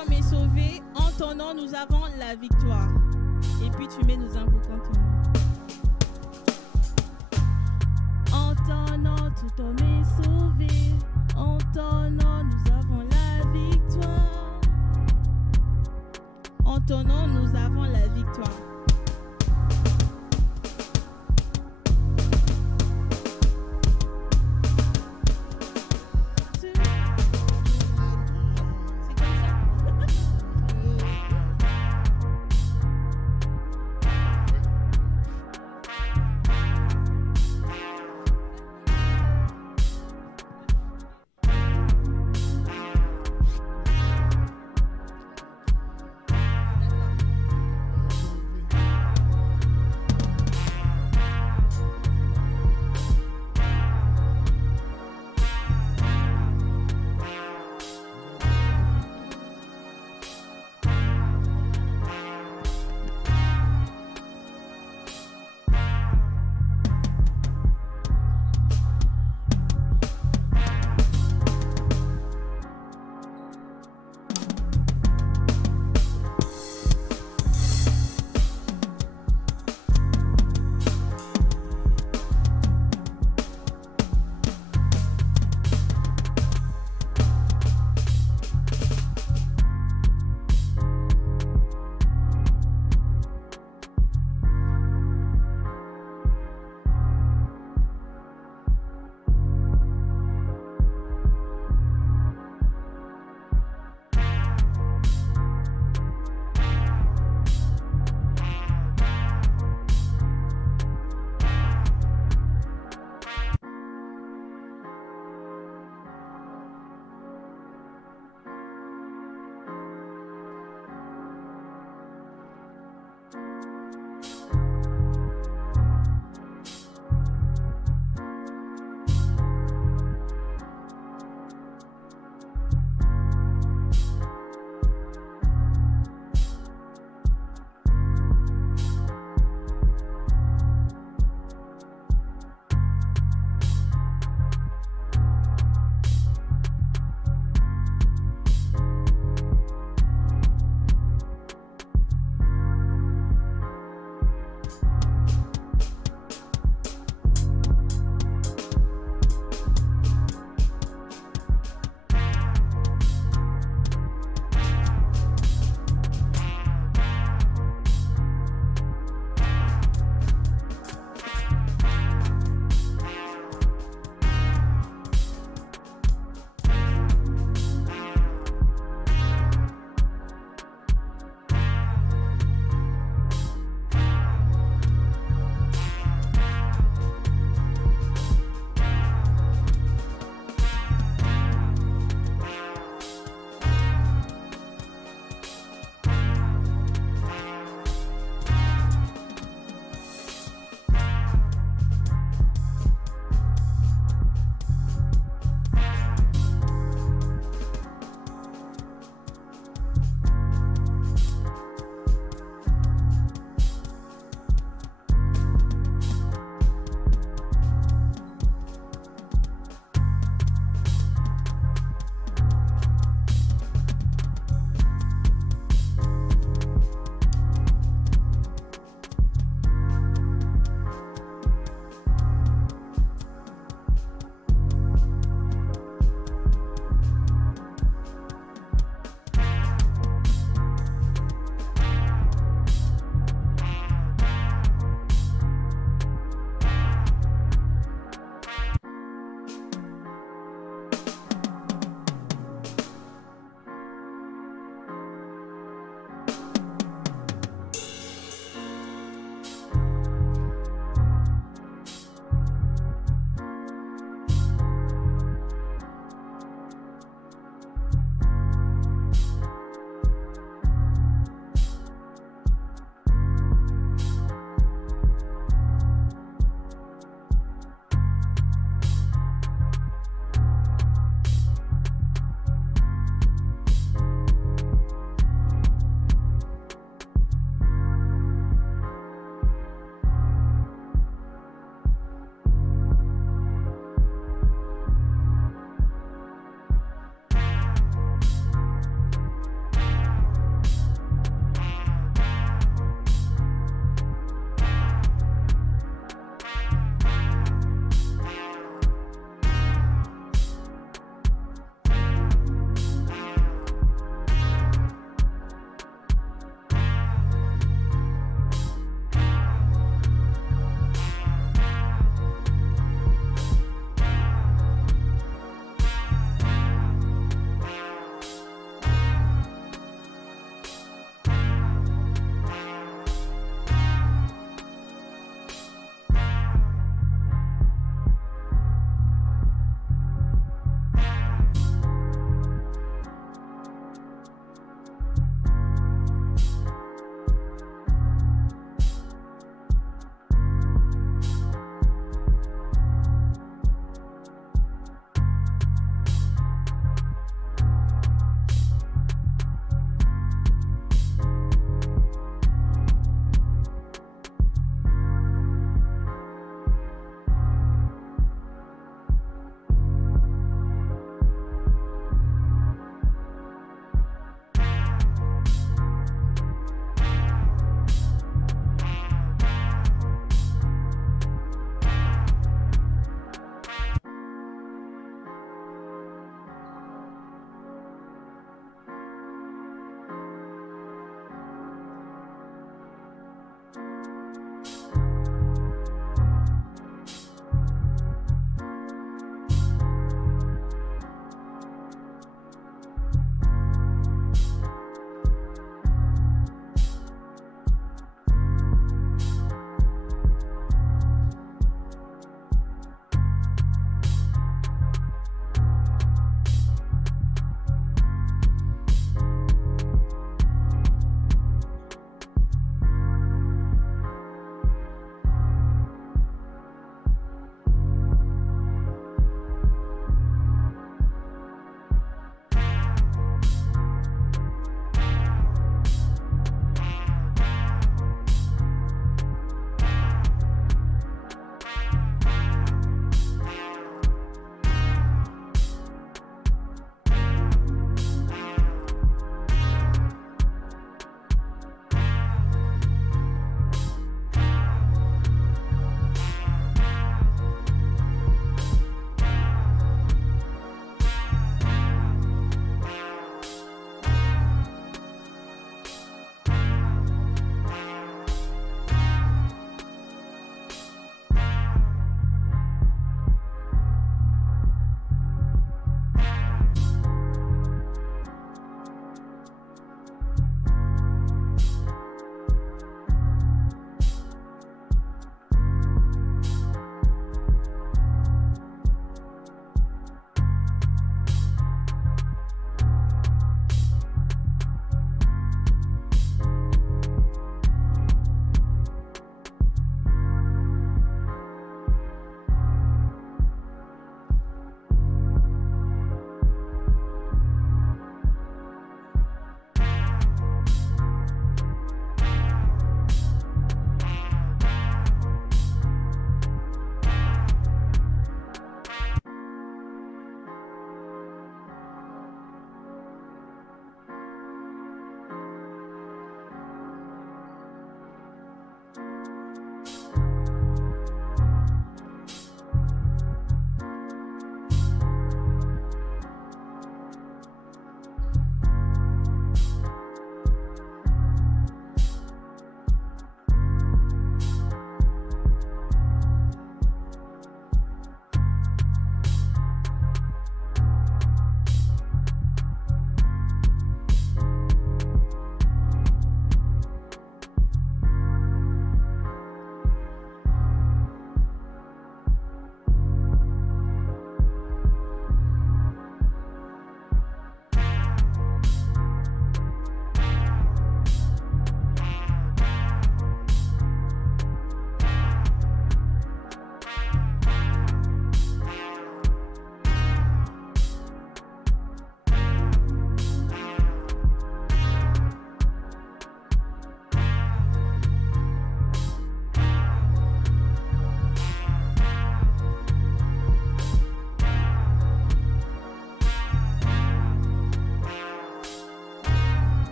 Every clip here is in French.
homme est sauvé. En ton nom, nous avons la victoire. Et puis tu mets, nous invoquons ton nom. En ton nom, tout homme est sauvé. En ton nom, nous avons la victoire. En ton nom, nous avons la victoire.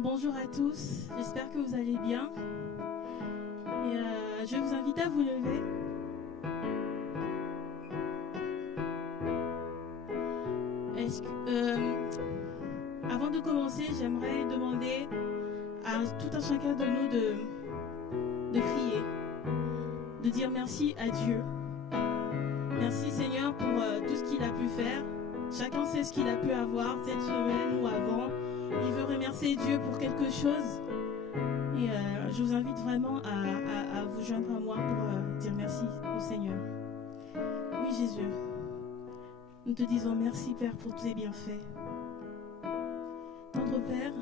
Bien, bonjour à tous, j'espère que vous allez bien. Et je vous invite à vous lever. Avant de commencer, j'aimerais demander à tout un chacun de nous de prier, de dire merci à Dieu. Merci Seigneur pour tout ce qu'il a pu faire. Chacun sait ce qu'il a pu avoir cette semaine ou avant. Il veut remercier Dieu pour quelque chose. Et je vous invite vraiment à vous joindre à moi pour dire merci au Seigneur. Oui Jésus, nous te disons merci Père pour tous tes bienfaits. Notre Père,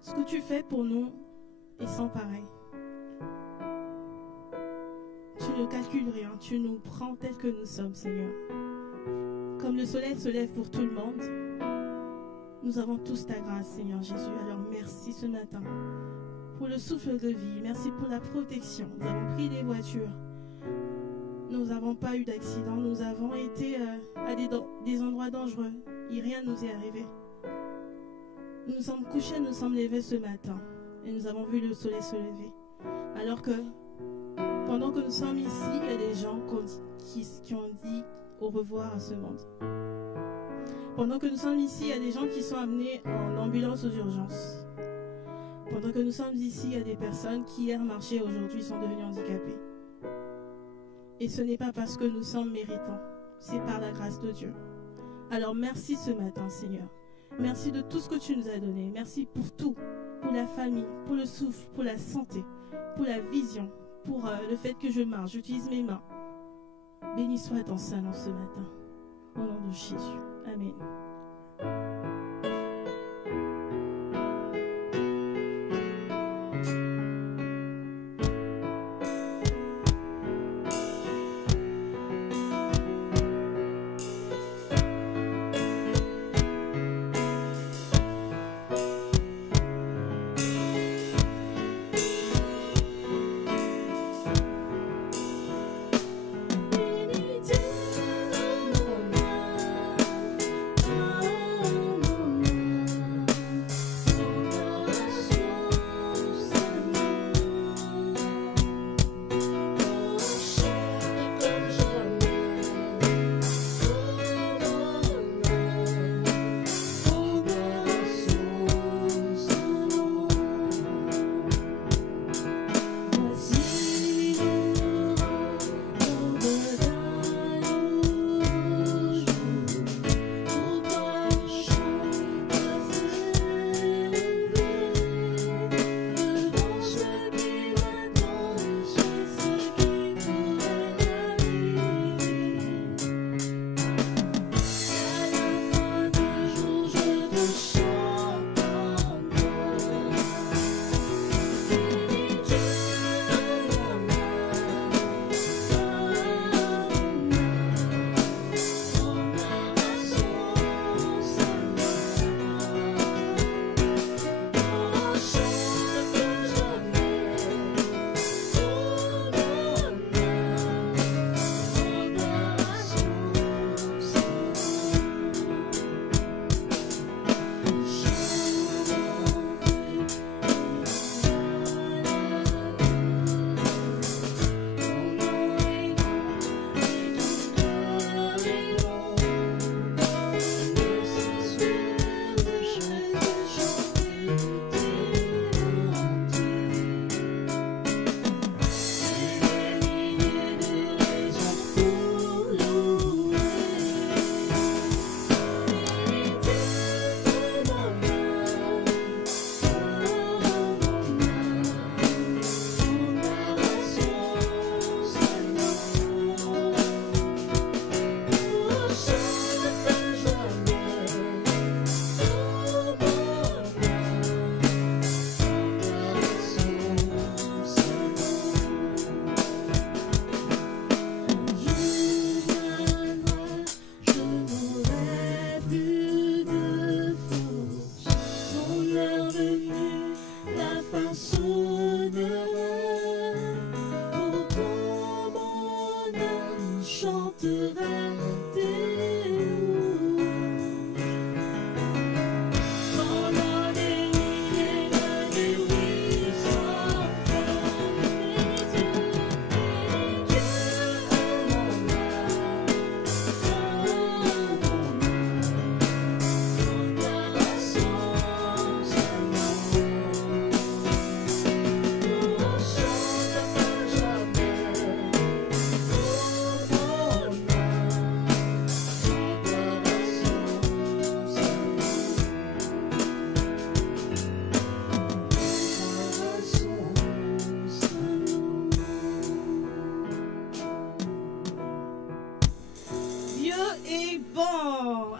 ce que tu fais pour nous est sans pareil. Tu ne calcules rien, tu nous prends tels que nous sommes Seigneur. Comme le soleil se lève pour tout le monde, nous avons tous ta grâce, Seigneur Jésus. Alors merci ce matin pour le souffle de vie. Merci pour la protection. Nous avons pris des voitures. Nous n'avons pas eu d'accident. Nous avons été à des endroits dangereux. Et rien ne nous est arrivé. Nous nous sommes couchés, nous nous sommes levés ce matin. Et nous avons vu le soleil se lever. Alors que pendant que nous sommes ici, il y a des gens qui ont dit au revoir à ce monde. Pendant que nous sommes ici, il y a des gens qui sont amenés en ambulance aux urgences. Pendant que nous sommes ici, il y a des personnes qui hier marchaient, aujourd'hui sont devenues handicapées. Et ce n'est pas parce que nous sommes méritants, c'est par la grâce de Dieu. Alors merci ce matin, Seigneur. Merci de tout ce que tu nous as donné. Merci pour tout, pour la famille, pour le souffle, pour la santé, pour la vision, pour le fait que je marche, j'utilise mes mains. Béni soit ton Saint-Nom ce matin. Au nom de Jésus. Amen. Oh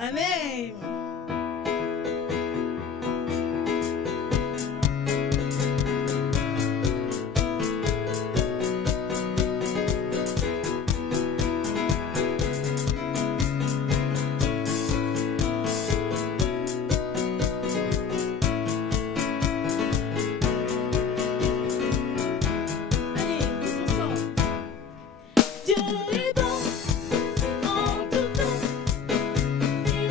Amen. Dieu est bon en tout temps, il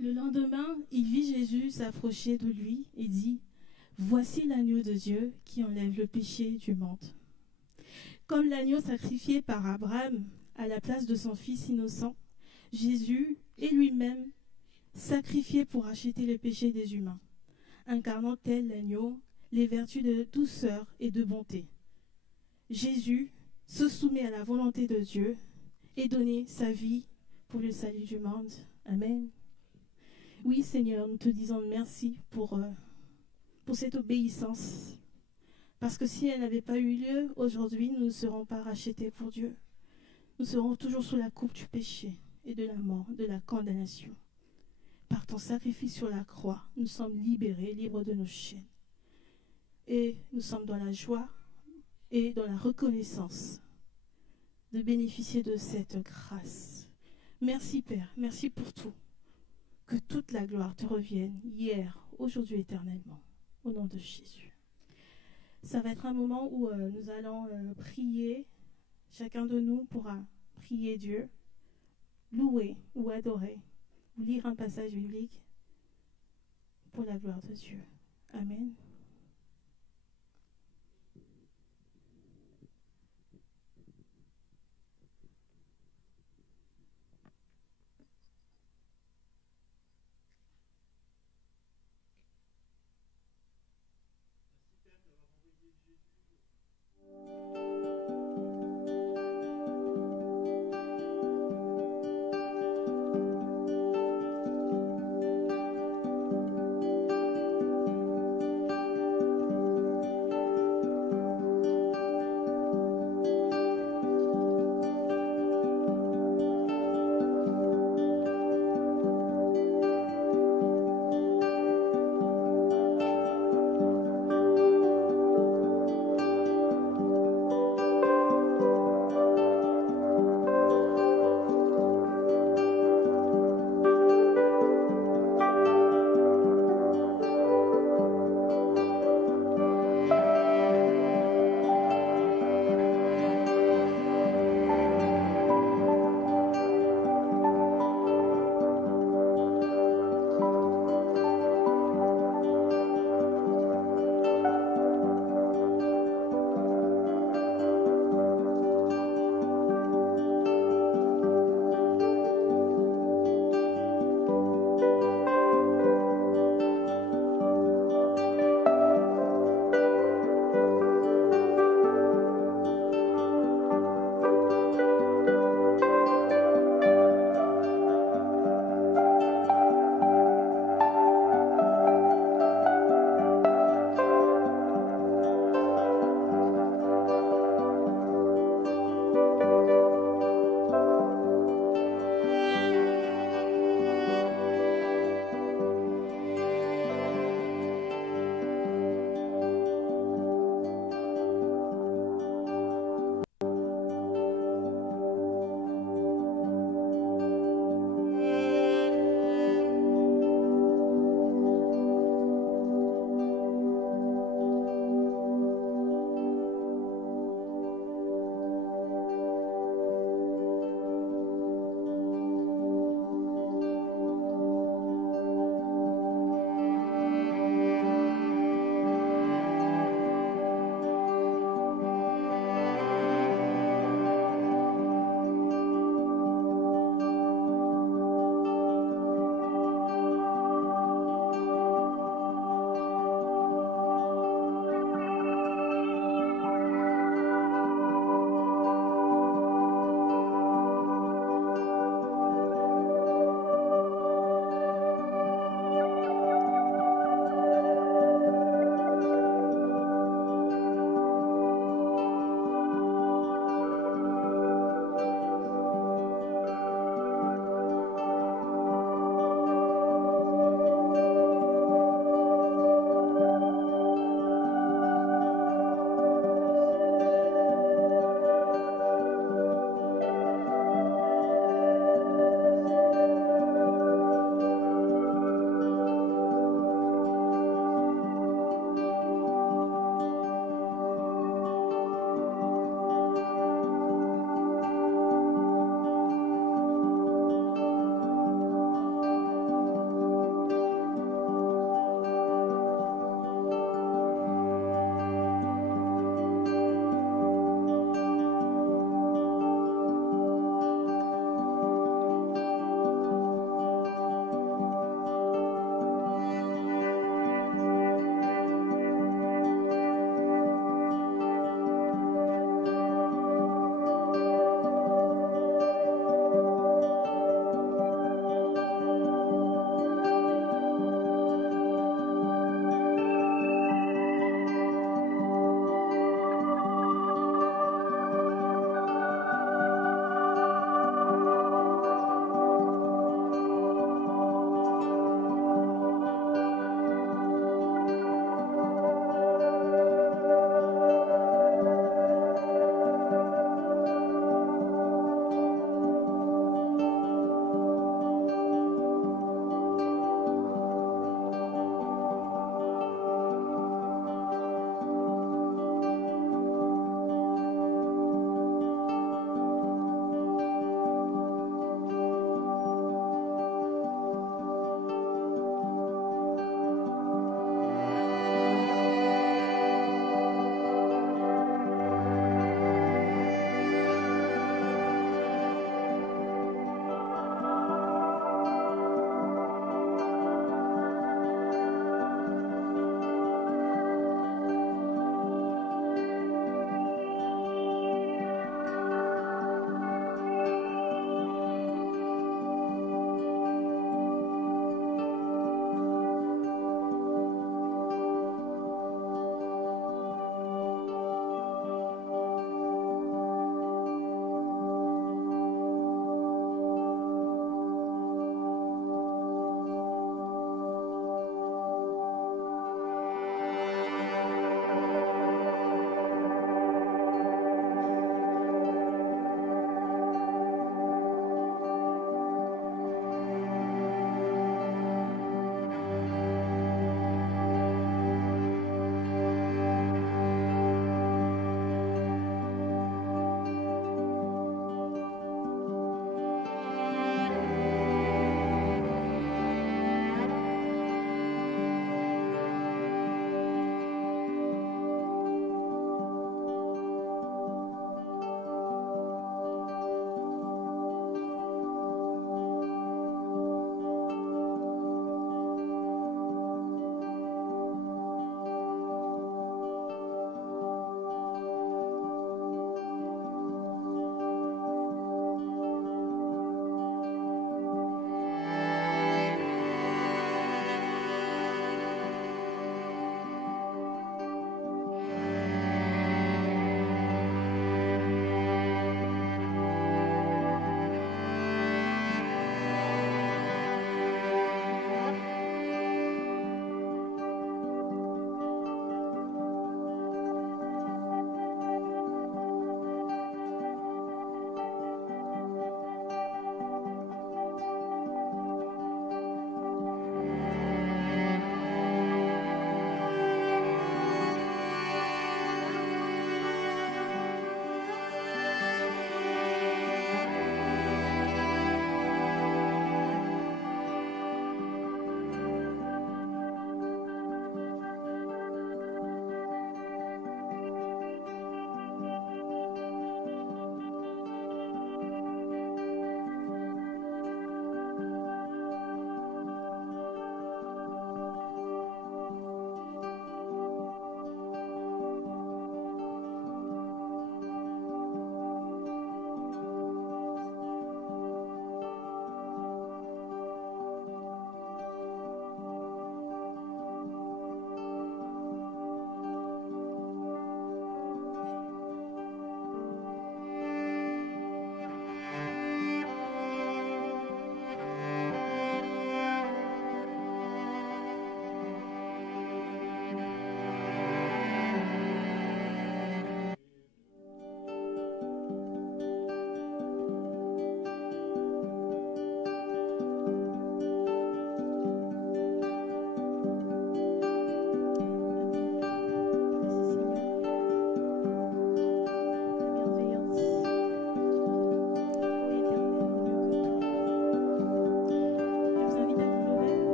Le lendemain, il vit Jésus s'approcher de lui et dit, « Voici l'agneau de Dieu qui enlève le péché du monde. » Comme l'agneau sacrifié par Abraham à la place de son fils innocent, Jésus est lui-même sacrifié pour acheter les péchés des humains, incarnant tel l'agneau les vertus de douceur et de bonté. Jésus se soumet à la volonté de Dieu et donne sa vie pour le salut du monde. Amen. Oui, Seigneur, nous te disons merci pour cette obéissance. Parce que si elle n'avait pas eu lieu, aujourd'hui, nous ne serons pas rachetés pour Dieu. Nous serons toujours sous la coupe du péché et de la mort, de la condamnation. Par ton sacrifice sur la croix, nous sommes libérés, libres de nos chaînes. Et nous sommes dans la joie et dans la reconnaissance de bénéficier de cette grâce. Merci Père, merci pour tout. Que toute la gloire te revienne hier, aujourd'hui, éternellement, au nom de Jésus. Ça va être un moment où nous allons prier. Chacun de nous pourra prier Dieu, louer ou adorer, ou lire un passage biblique pour la gloire de Dieu. Amen.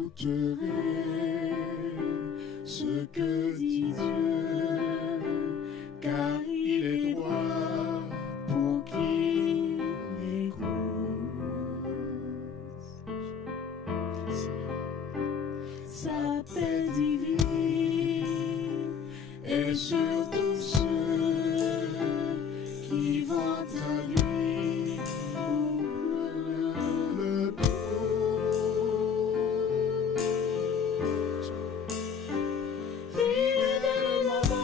j'écouterai ce que dit Dieu, car il est droit pour qui l'écoute. Sa paix divine est sur tous ceux qui vont à lui pour le doute. Fidèlement,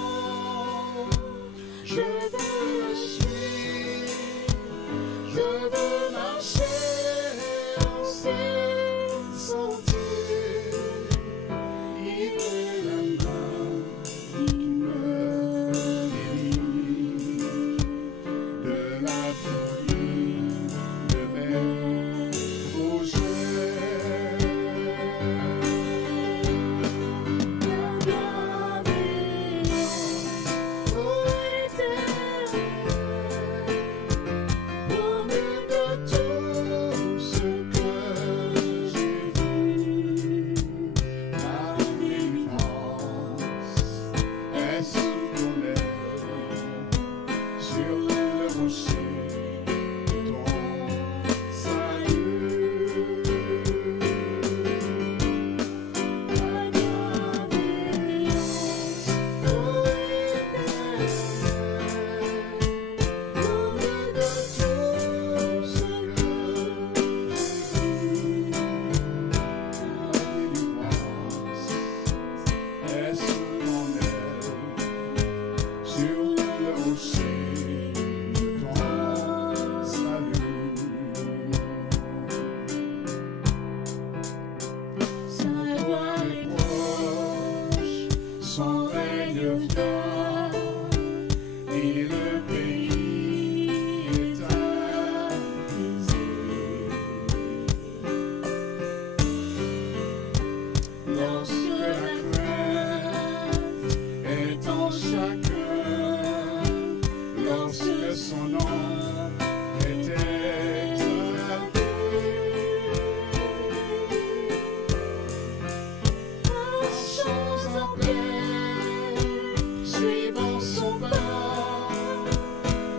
je veux le suivre, je veux marcher en ses sentiers. Il est la main qui me guérit de la folie de mes projets. La bienveillance pour l'éternel, pour mieux de tout ce que j'ai vu. Ma délivrance est sous ton aile, sur le rocher de ton salut. Ma bienveillance pour l'éternel, pour mieux de tout ce que j'ai vu. Ma délivrance est sous ton aile, sur le rocher de ton salut. Sa gloire est proche, son règne vient, et le pays est apaisé. Lorsque la crainte est en chacun, lorsque son nom est exalté, marchons en paix, suivons son pas,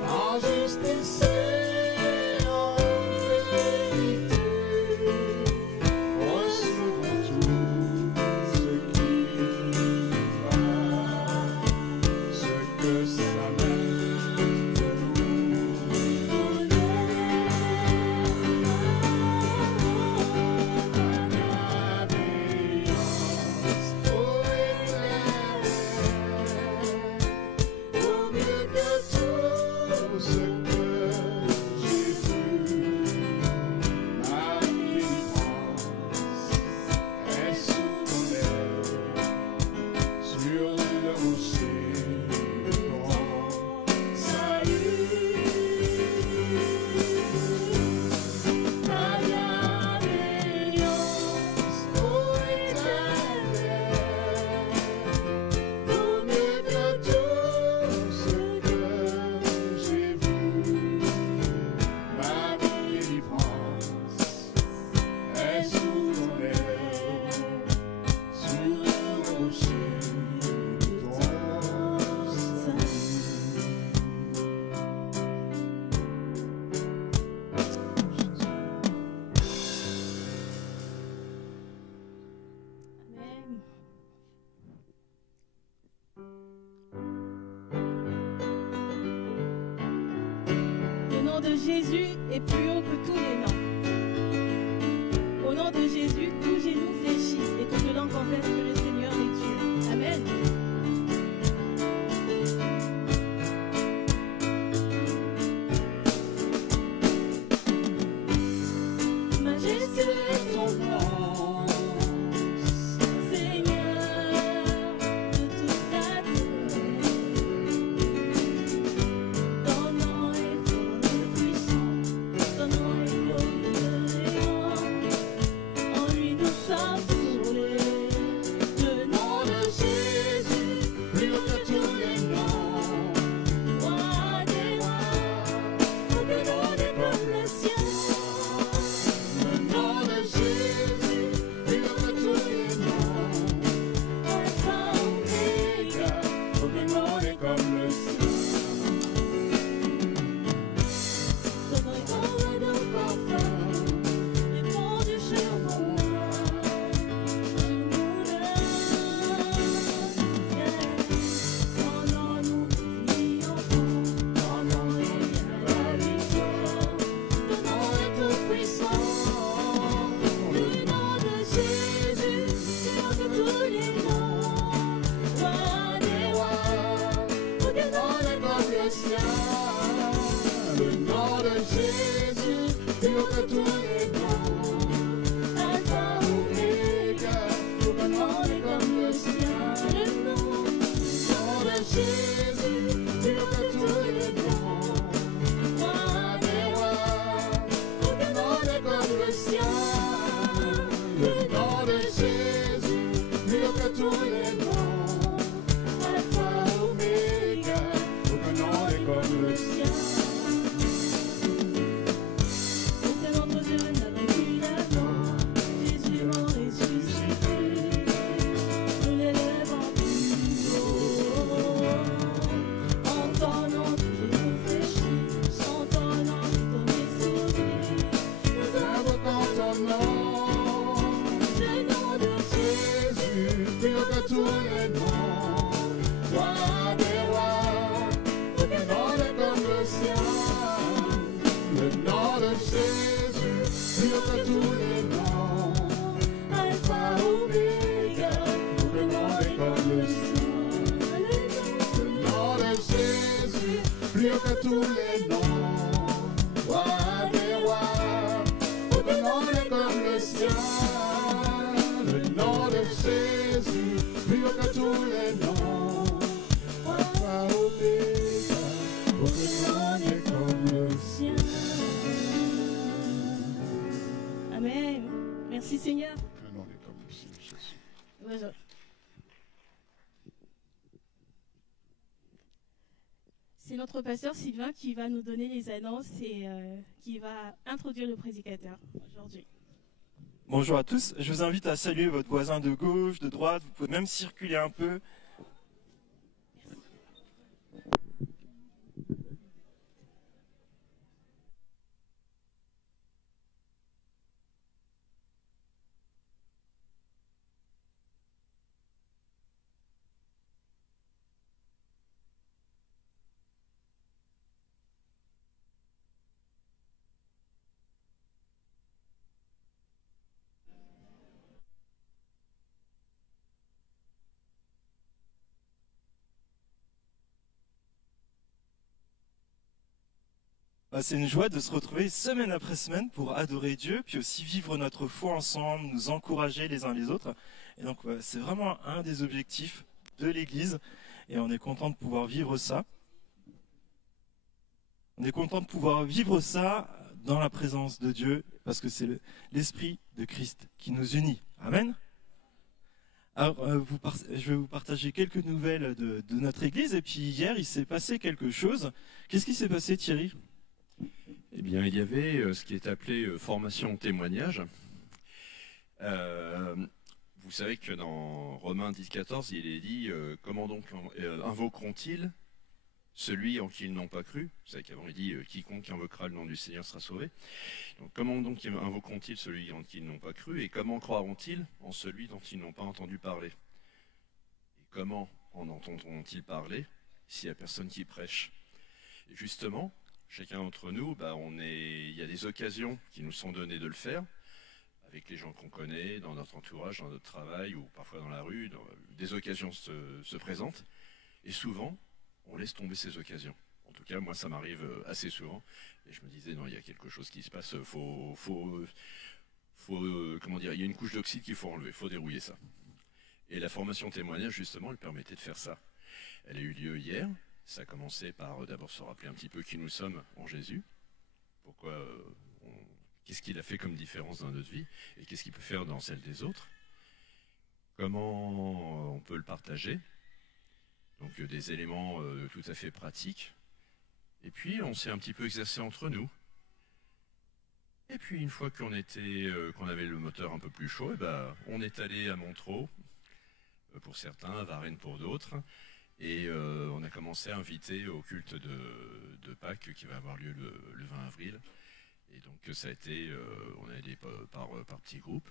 en justice et en vérité. Recevons tout ce qui nous va, ce que sa main veut nous donner. Ma bienveillance pour l'éternel, pour mieux que tout ce que j'ai vu. Ma délivrance est sous ton aile, sur le rocher de ton salut. Ma bienveillance pour l'éternel, pour mieux que tout ce que j'ai vu. Ma délivrance est sous ton aile, sur le rocher de ton salut. Amen. Le nom de Jésus est plus haut que tous les noms. Au nom de Jésus, tout genou fléchit et toute langue confesse que le Seigneur est Dieu. Amen. Majestueux est ton nom, Seigneur de toute la terre. Ton nom est fort et puissant, ton nom est glorieux et grand. En lui nous sommes que tous les noms, Alpha, Oméga, aucun nom n'est comme le sien. Le nom de Jésus, plus haut que tous les noms, roi des rois, aucun nom n'est comme le sien. Le nom de Jésus, plus haut que tous les noms, Alpha, Oméga, aucun nom n'est comme le sien. Aucun d'entre eux n'avait vu la mort, Jésus m'a ressuscité, je l'élève en plus haut. En ton nom tout réfléchi, sans ton nom tout est sauvé. Nous invoquons ton nom, le nom de Jésus, plus haut que tous les noms, roi des rois, aucun nom n'est comme le sien. Le nom de Jésus, plus haut que tous les noms, Alpha, Oméga, aucun nom n'est comme le sien. Le nom de Jésus, plus haut que tous les noms, roi des rois, aucun nom n'est comme le sien. Le nom de Jésus, plus haut que tous les noms, Alpha, Oméga, aucun nom n'est comme le sien. Amen. Merci Seigneur. Aucun nom n'est comme le sien, Jésus. Voilà. C'est notre pasteur Sylvain qui va nous donner les annonces et qui va introduire le prédicateur aujourd'hui. Bonjour à tous, je vous invite à saluer votre voisin de gauche, de droite, vous pouvez même circuler un peu. C'est une joie de se retrouver semaine après semaine pour adorer Dieu, puis aussi vivre notre foi ensemble, nous encourager les uns les autres. Et donc c'est vraiment un des objectifs de l'Église, et on est content de pouvoir vivre ça. On est content de pouvoir vivre ça dans la présence de Dieu, parce que c'est l'Esprit de Christ qui nous unit. Amen. Alors, je vais vous partager quelques nouvelles de notre Église, et puis hier, il s'est passé quelque chose. Qu'est-ce qui s'est passé, Thierry ? Eh bien, il y avait ce qui est appelé formation témoignage. Vous savez que dans Romains 10,14, il est dit comment donc invoqueront-ils celui en qui ils n'ont pas cru? Vous savez qu'avant il dit quiconque invoquera le nom du Seigneur sera sauvé. Donc, comment donc invoqueront-ils celui en qui ils n'ont pas cru? Et comment croiront-ils en celui dont ils n'ont pas entendu parler? Et comment en entendront-ils parler s'il n'y a personne qui prêche? Et justement, chacun d'entre nous, il y a des occasions qui nous sont données de le faire, avec les gens qu'on connaît, dans notre entourage, dans notre travail, ou parfois dans la rue, des occasions se présentent, et souvent, on laisse tomber ces occasions. En tout cas, moi, ça m'arrive assez souvent, et je me disais, non, il y a quelque chose qui se passe, comment dire, il y a une couche d'oxyde qu'il faut enlever, il faut dérouiller ça. Et la formation témoignage, justement, elle permettait de faire ça. Elle a eu lieu hier. Ça a commencé par d'abord se rappeler un petit peu qui nous sommes en Jésus, pourquoi, qu'est-ce qu'il a fait comme différence dans notre vie, et qu'est-ce qu'il peut faire dans celle des autres, comment on peut le partager, donc des éléments tout à fait pratiques, et puis on s'est un petit peu exercé entre nous. Et puis une fois qu'on avait le moteur un peu plus chaud, on est allé à Montreux, pour certains, à Varennes pour d'autres, et on a commencé à inviter au culte de Pâques qui va avoir lieu le 20 avril. Et donc ça a été, on a allé par petits groupes.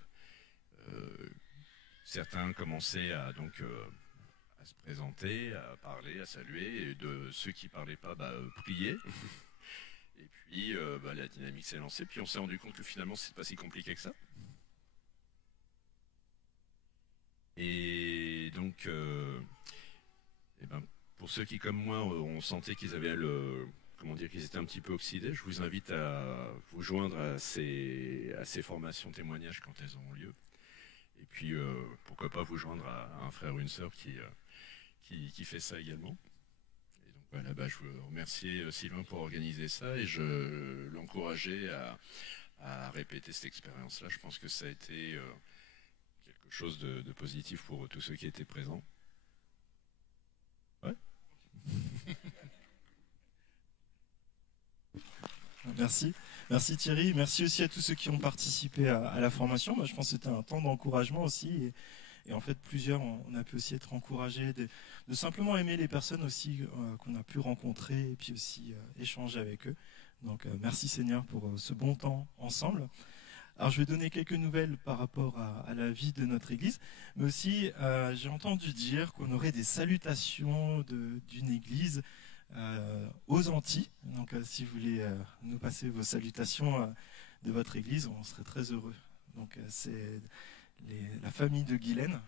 Certains commençaient à se présenter, à parler, à saluer, et de ceux qui ne parlaient pas, prier. Et puis la dynamique s'est lancée, puis on s'est rendu compte que finalement c'est pas si compliqué que ça. Et donc, pour ceux qui comme moi, on sentait qu'ils avaient qu'ils étaient un petit peu oxydés. Je vous invite à vous joindre à ces formations témoignages quand elles auront lieu. Et puis, pourquoi pas vous joindre à un frère ou une sœur qui fait ça également. Et donc voilà, je veux remercier Sylvain pour organiser ça et je l'encourageais à répéter cette expérience-là. Je pense que ça a été quelque chose de positif pour tous ceux qui étaient présents. Ouais. Merci. Merci Thierry. Merci aussi à tous ceux qui ont participé à la formation. Moi, je pense que c'était un temps d'encouragement aussi. Et en fait, plusieurs, on a pu aussi être encouragés de simplement aimer les personnes aussi qu'on a pu rencontrer et puis aussi échanger avec eux. Donc, merci Seigneur pour ce bon temps ensemble. Alors, je vais donner quelques nouvelles par rapport à la vie de notre Église. Mais aussi, j'ai entendu dire qu'on aurait des salutations d'une Église aux Antilles. Donc, si vous voulez nous passer vos salutations de votre Église, on serait très heureux. Donc, c'est la famille de Guylaine.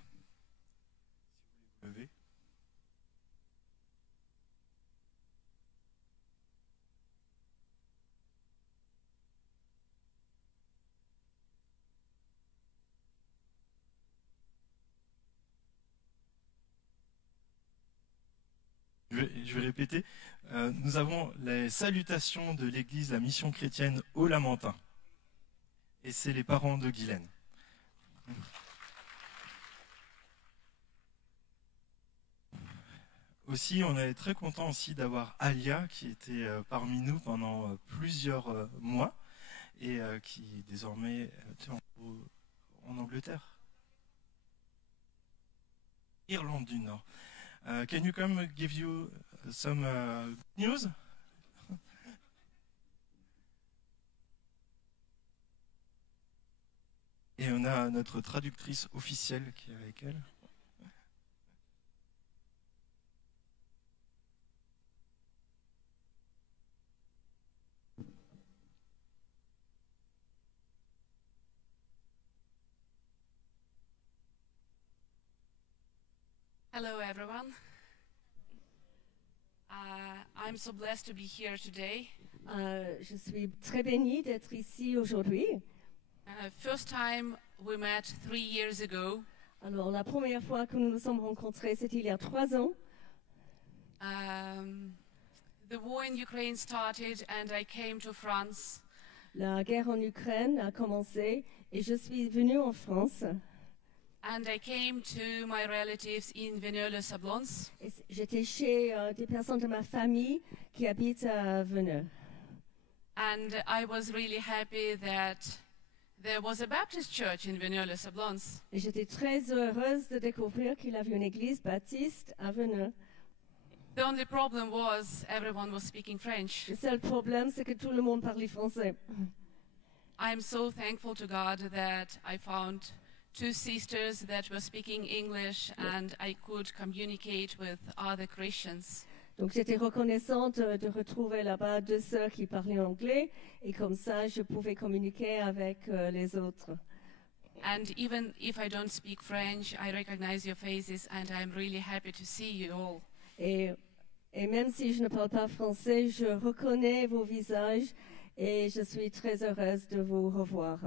Si vous voulez vous lever. Je vais répéter. Nous avons les salutations de l'église La Mission Chrétienne au Lamentin. Et c'est les parents de Guylaine. Aussi, on est très content aussi d'avoir Alia qui était parmi nous pendant plusieurs mois et qui désormais est en Angleterre. Irlande du Nord. Can you come give you some news? Et on a notre traductrice officielle qui est avec elle. Hello, everyone. I'm so blessed to be here today. Je suis très bénie d'être ici aujourd'hui. First time we met 3 years ago. Alors, la première fois que nous nous sommes rencontrés, c'était il y a 3 ans. The war in Ukraine started and I came to France. La guerre en Ukraine a commencé et je suis venue en France. And I came to my relatives in Veneux-les-Sablons. J'étais chez des personnes de ma famille qui habitent à Veneux. And I was really happy that there was a Baptist church in Veneux-les-Sablons. Et j'étais très heureuse de découvrir qu'il y avait une église baptiste à Veneux. The only problem was everyone was speaking French. Le seul problème, c'est que tout le monde parlait français. I'm so thankful to God that I found 2 sisters that were speaking English and I could communicate with other Christians. Donc j'étais reconnaissante de retrouver là-bas 2 sœurs qui parlaient anglais et comme ça je pouvais communiquer avec les autres. And even if I don't speak French, I recognize your faces and I'm really happy to see you all. Et même si je ne parle pas français, je reconnais vos visages et je suis très heureuse de vous revoir.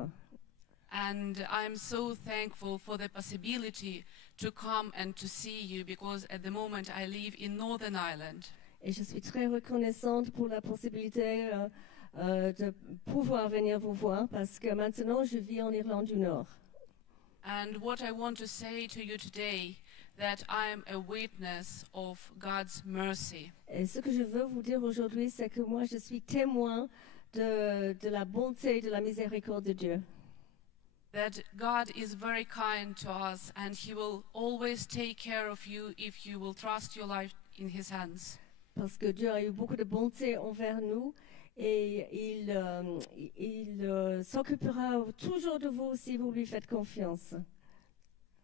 And I'm so thankful for the possibility to come and to see you because at the moment I live in Northern Ireland. Et je suis très reconnaissante pour la possibilité de pouvoir venir vous voir parce que maintenant je vis en Irlande du Nord. And what I want to say to you today, that I'm a witness of God's mercy. Et ce que je veux vous dire aujourd'hui, c'est que moi je suis témoin de la bonté et de la miséricorde de Dieu. That God is very kind to us and He will always take care of you if you will trust your life in His hands. Parce que Dieu a eu beaucoup de bonté envers nous et il s'occupera toujours de vous si vous lui faites confiance.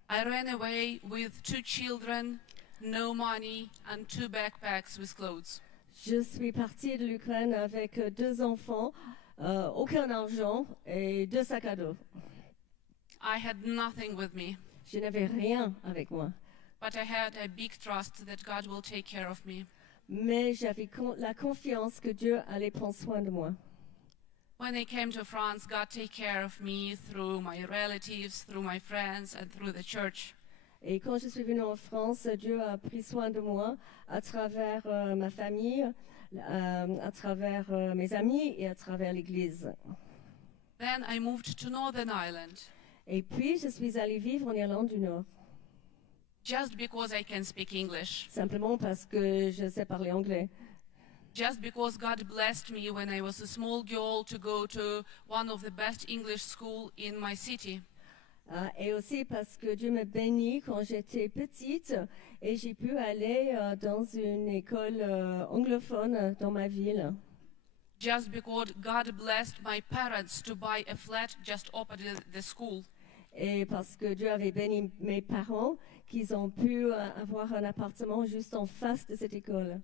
I ran away with 2 children, no money and 2 backpacks with clothes. Je suis partie de l'Ukraine avec 2 enfants, aucun argent et 2 sacs à dos. I had nothing with me, Je n'avais rien avec moi. but I had a big trust that God will take care of me. mais j'avais la confiance que Dieu allait prendre soin de moi. When I came to France, God take care of me through my relatives, through my friends, and through the church. Et quand je suis venue en France, Dieu a pris soin de moi à travers ma famille, à travers mes amis et à travers l'Église. Then I moved to Northern Ireland, Et puis, je suis allée vivre en Irlande du Nord, just because I can speak English, simplement parce que je sais parler anglais. just because God blessed me when I was a small girl to go to one of the best English school in my city. Et aussi parce que Dieu m'a béni quand j'étais petite et j'ai pu aller dans une école anglophone dans ma ville. Just because God blessed my parents to buy a flat just opposite the school. Et parce que Dieu avait béni mes parents qu'ils ont pu avoir un appartement juste en face de cette école.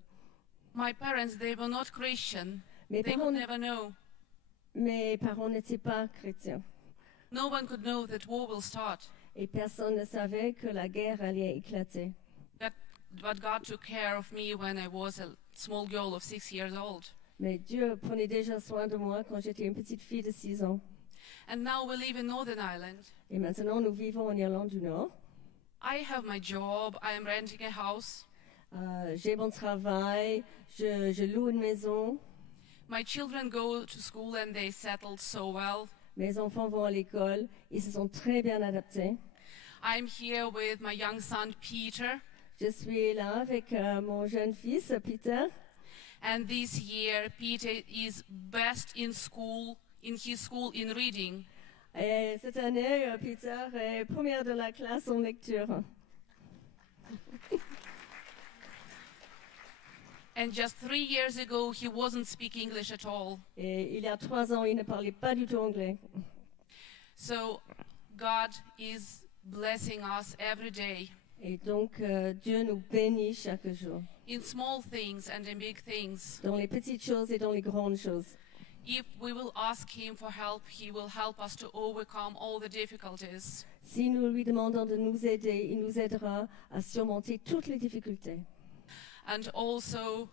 My parents, they were not Christian. Mes They parents, would never know. mes parents n'étaient pas chrétiens No one could know that war will start. et personne ne savait que la guerre allait éclater. But God took care of me when I was a small girl of 6 years old. Mais Dieu prenait déjà soin de moi quand j'étais une petite fille de 6 ans. And now we live in Northern Ireland. Et maintenant, nous vivons en Irlande du Nord. I have my job. I am renting a house. J'ai mon travail, je loue une maison. My children go to school and they settled so well. Mes enfants vont à l'école, ils se sont très bien adaptés. I'm here with my young son Peter. Je suis là avec mon jeune fils, Peter. And this year, Peter is best in school, in his school in reading. Et cette année, Peter est première de la classe en lecture. And just 3 years ago, he wasn't speaking English at all. Et il y a 3 ans, il ne parlait pas du tout anglais. So God is blessing us every day Et donc, Dieu nous bénit chaque jour, in small things and in big things. dans les petites choses et dans les grandes choses. If we will ask him for help, he will help us to overcome all the difficulties. Si nous lui demandons de nous aider, il nous aidera à surmonter toutes les difficultés. And also,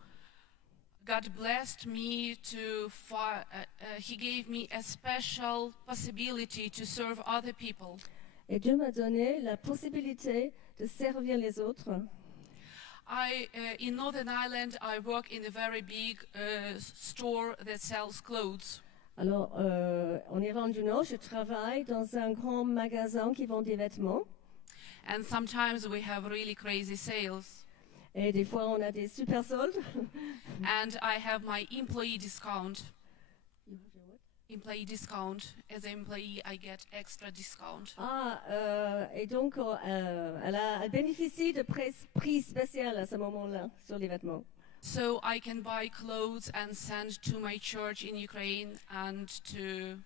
God blessed me he gave me a special possibility to serve other people. Et Dieu m'a donné la possibilité de servir les autres. In Northern Ireland, I work in a very big store that sells clothes. Alors, en Irlande du Nord, je travaille dans un grand magasin qui vend des vêtements. And sometimes we have really crazy sales. Et des fois, on a des super soldes. And I have my employee discount. Employee discount. As an employee, I get extra discount. Et donc, elle bénéficie de prix spécial à ce moment-là sur les vêtements. So I can buy clothes and send to my church in Ukraine and to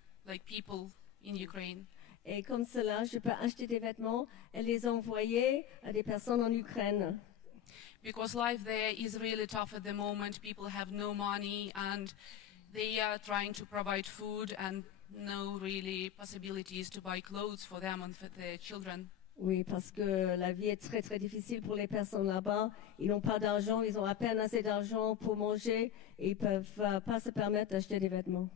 people in Ukraine. Et comme cela, je peux acheter des vêtements et les envoyer à des personnes en Ukraine. Because life there is really tough at the moment. People have no money and they are trying to provide food and no really possibilities to buy clothes for them and for their children. Oui, parce que la vie est très très difficile pour les personnes là-bas. Ils n'ont pas d'argent, ils ont à peine assez d'argent pour manger et ils peuvent pas se permettre d'acheter des vêtements.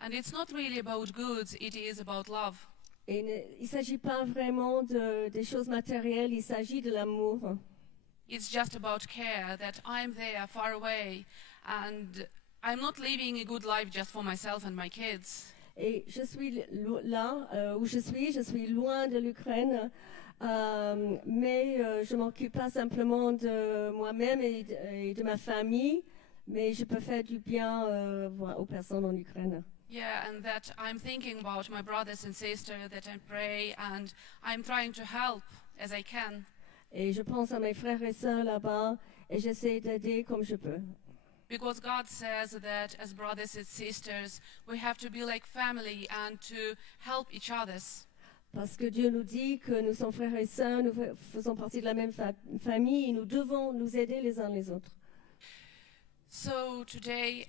And it's not really about goods, it is about love. Et il ne s'agit pas vraiment des choses matérielles, il s'agit de l'amour. It's just about care, that I'm there far away and I'm not living a good life just for myself and my kids. Et je suis là où je suis loin de l'Ukraine, mais je ne m'occupe pas simplement de moi-même et de ma famille, mais je peux faire du bien aux personnes en Ukraine. Yeah, and that I'm thinking about my brothers and sisters, that I pray and I'm trying to help as I can. Et je pense à mes frères et sœurs là-bas et j'essaie d'aider comme je peux. Because God says that as brothers and sisters, we have to be like family and to help each other. Parce que Dieu nous dit que nous sommes frères et sœurs, nous faisons partie de la même famille et nous devons nous aider les uns les autres. So today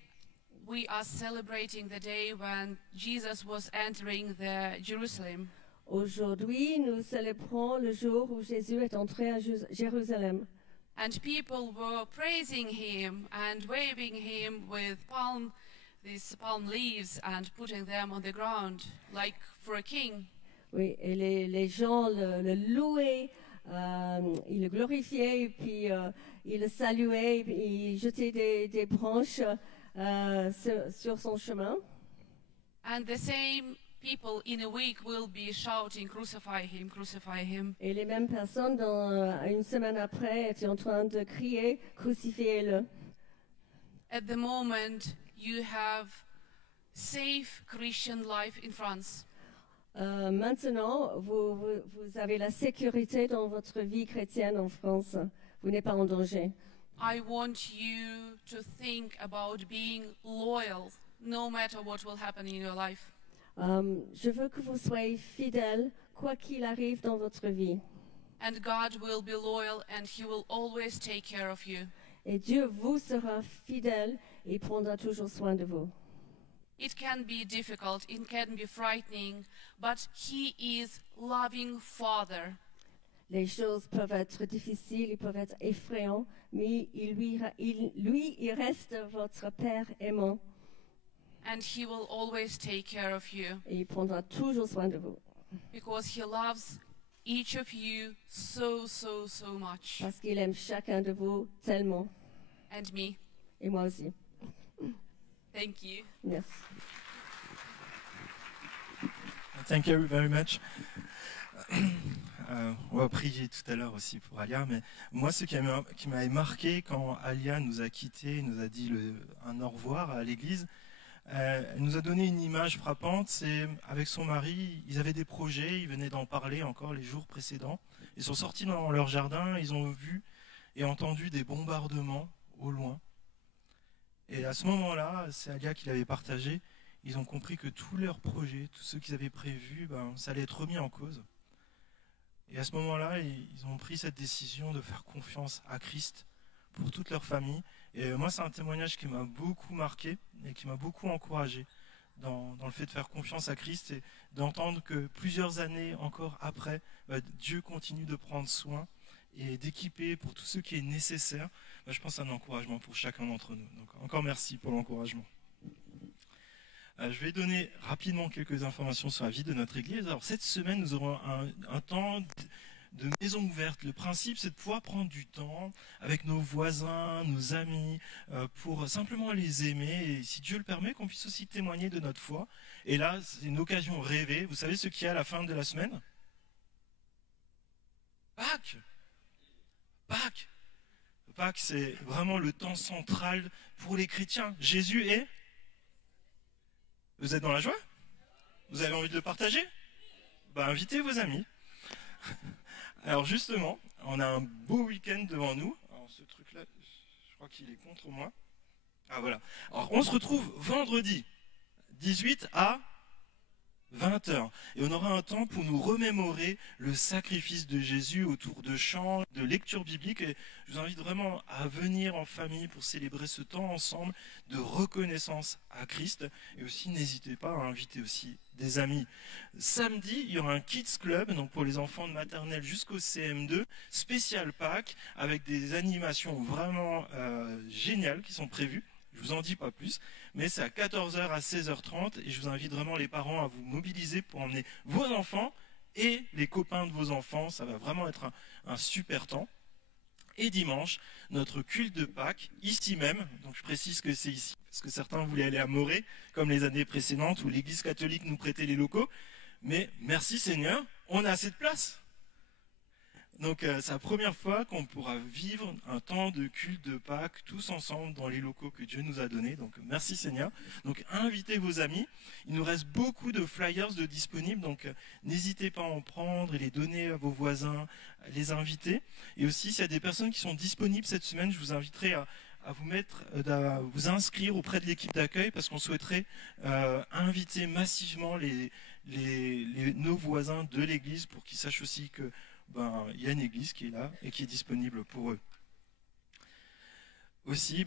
we are celebrating the day when Jesus was entering Jerusalem. Aujourd'hui, nous célébrons le jour où Jésus est entré à Jérusalem. And people were praising him and waving him with these palm leaves and putting them on the ground like for a king. Oui, et les gens le louaient, ils le glorifiaient, et puis ils le saluaient, ils jetaient des branches sur son chemin. And the same people in a week will be shouting, crucify him, crucify him. Et les mêmes personnes, une semaine après, étaient en train de crier, crucifiez-le. At the moment, you have safe Christian life in France. Maintenant, vous avez la sécurité dans votre vie chrétienne en France. Vous n'êtes pas en danger. I want you to think about being loyal, no matter what will happen in your life. Je veux que vous soyez fidèles, quoi qu'il arrive dans votre vie. And God will be loyal and He will always take care of you. Et Dieu vous sera fidèle et prendra toujours soin de vous. It can be difficult, it can be frightening, but He is loving Father. Les choses peuvent être difficiles, ils peuvent être effrayants, mais il reste votre Père aimant. And He will always take care of you. Et il prendra toujours soin de vous. Because He loves each of you so, so, so much. Parce qu'il aime chacun de vous tellement. And me. Et moi aussi. Thank you. Merci. Thank you very much. On va prier tout à l'heure aussi pour Alia, mais moi ce qui m'avait marqué quand Alia nous a quittés, nous a dit un au revoir à l'église, elle nous a donné une image frappante. C'est avec son mari, ils avaient des projets, ils venaient d'en parler encore les jours précédents. Ils sont sortis dans leur jardin, ils ont vu et entendu des bombardements au loin. Et à ce moment-là, c'est Alia qui l'avait partagé, ils ont compris que tous leurs projets, tout ce qu'ils avaient prévu, ça allait être remis en cause. Et à ce moment-là, ils ont pris cette décision de faire confiance à Christ pour toute leur famille. Et moi, c'est un témoignage qui m'a beaucoup marqué et qui m'a beaucoup encouragé dans le fait de faire confiance à Christ et d'entendre que plusieurs années encore après, Dieu continue de prendre soin et d'équiper pour tout ce qui est nécessaire. Je pense que c'est un encouragement pour chacun d'entre nous. Donc encore merci pour l'encouragement. Je vais donner rapidement quelques informations sur la vie de notre Église. Alors cette semaine, nous aurons un temps de maison ouverte. Le principe, c'est de pouvoir prendre du temps avec nos voisins, nos amis, pour simplement les aimer et, si Dieu le permet, qu'on puisse aussi témoigner de notre foi. Et là, c'est une occasion rêvée. Vous savez ce qu'il y a à la fin de la semaine ? Pâques. Pâques. Pâques, c'est vraiment le temps central pour les chrétiens. Jésus est... Vous êtes dans la joie ? Vous avez envie de le partager ? Invitez vos amis. Alors justement, on a un beau week-end devant nous. Alors ce truc-là, je crois qu'il est contre moi. Ah voilà. Alors on se retrouve vendredi 18 à 20h. Et on aura un temps pour nous remémorer le sacrifice de Jésus autour de chants, de lecture biblique. Et je vous invite vraiment à venir en famille pour célébrer ce temps ensemble de reconnaissance à Christ. Et aussi, n'hésitez pas à inviter aussi des amis. Samedi, il y aura un Kids Club, donc pour les enfants de maternelle jusqu'au CM2, spécial Pâques, avec des animations vraiment géniales qui sont prévues. Je vous en dis pas plus, mais c'est à 14h à 16h30 et je vous invite vraiment les parents à vous mobiliser pour emmener vos enfants et les copains de vos enfants. Ça va vraiment être un super temps. Et dimanche, notre culte de Pâques, ici même, donc je précise que c'est ici, parce que certains voulaient aller à Morée, comme les années précédentes où l'Église catholique nous prêtait les locaux, mais merci Seigneur, on a assez de place. Donc c'est la première fois qu'on pourra vivre un temps de culte de Pâques tous ensemble dans les locaux que Dieu nous a donnés. Donc merci Seigneur. Donc invitez vos amis. Il nous reste beaucoup de flyers de disponibles, donc n'hésitez pas à en prendre et les donner à vos voisins, à les inviter. Et aussi s'il y a des personnes qui sont disponibles cette semaine, je vous inviterai à vous inscrire auprès de l'équipe d'accueil parce qu'on souhaiterait inviter massivement nos voisins de l'église pour qu'ils sachent aussi que il y a une église qui est là et qui est disponible pour eux. Aussi,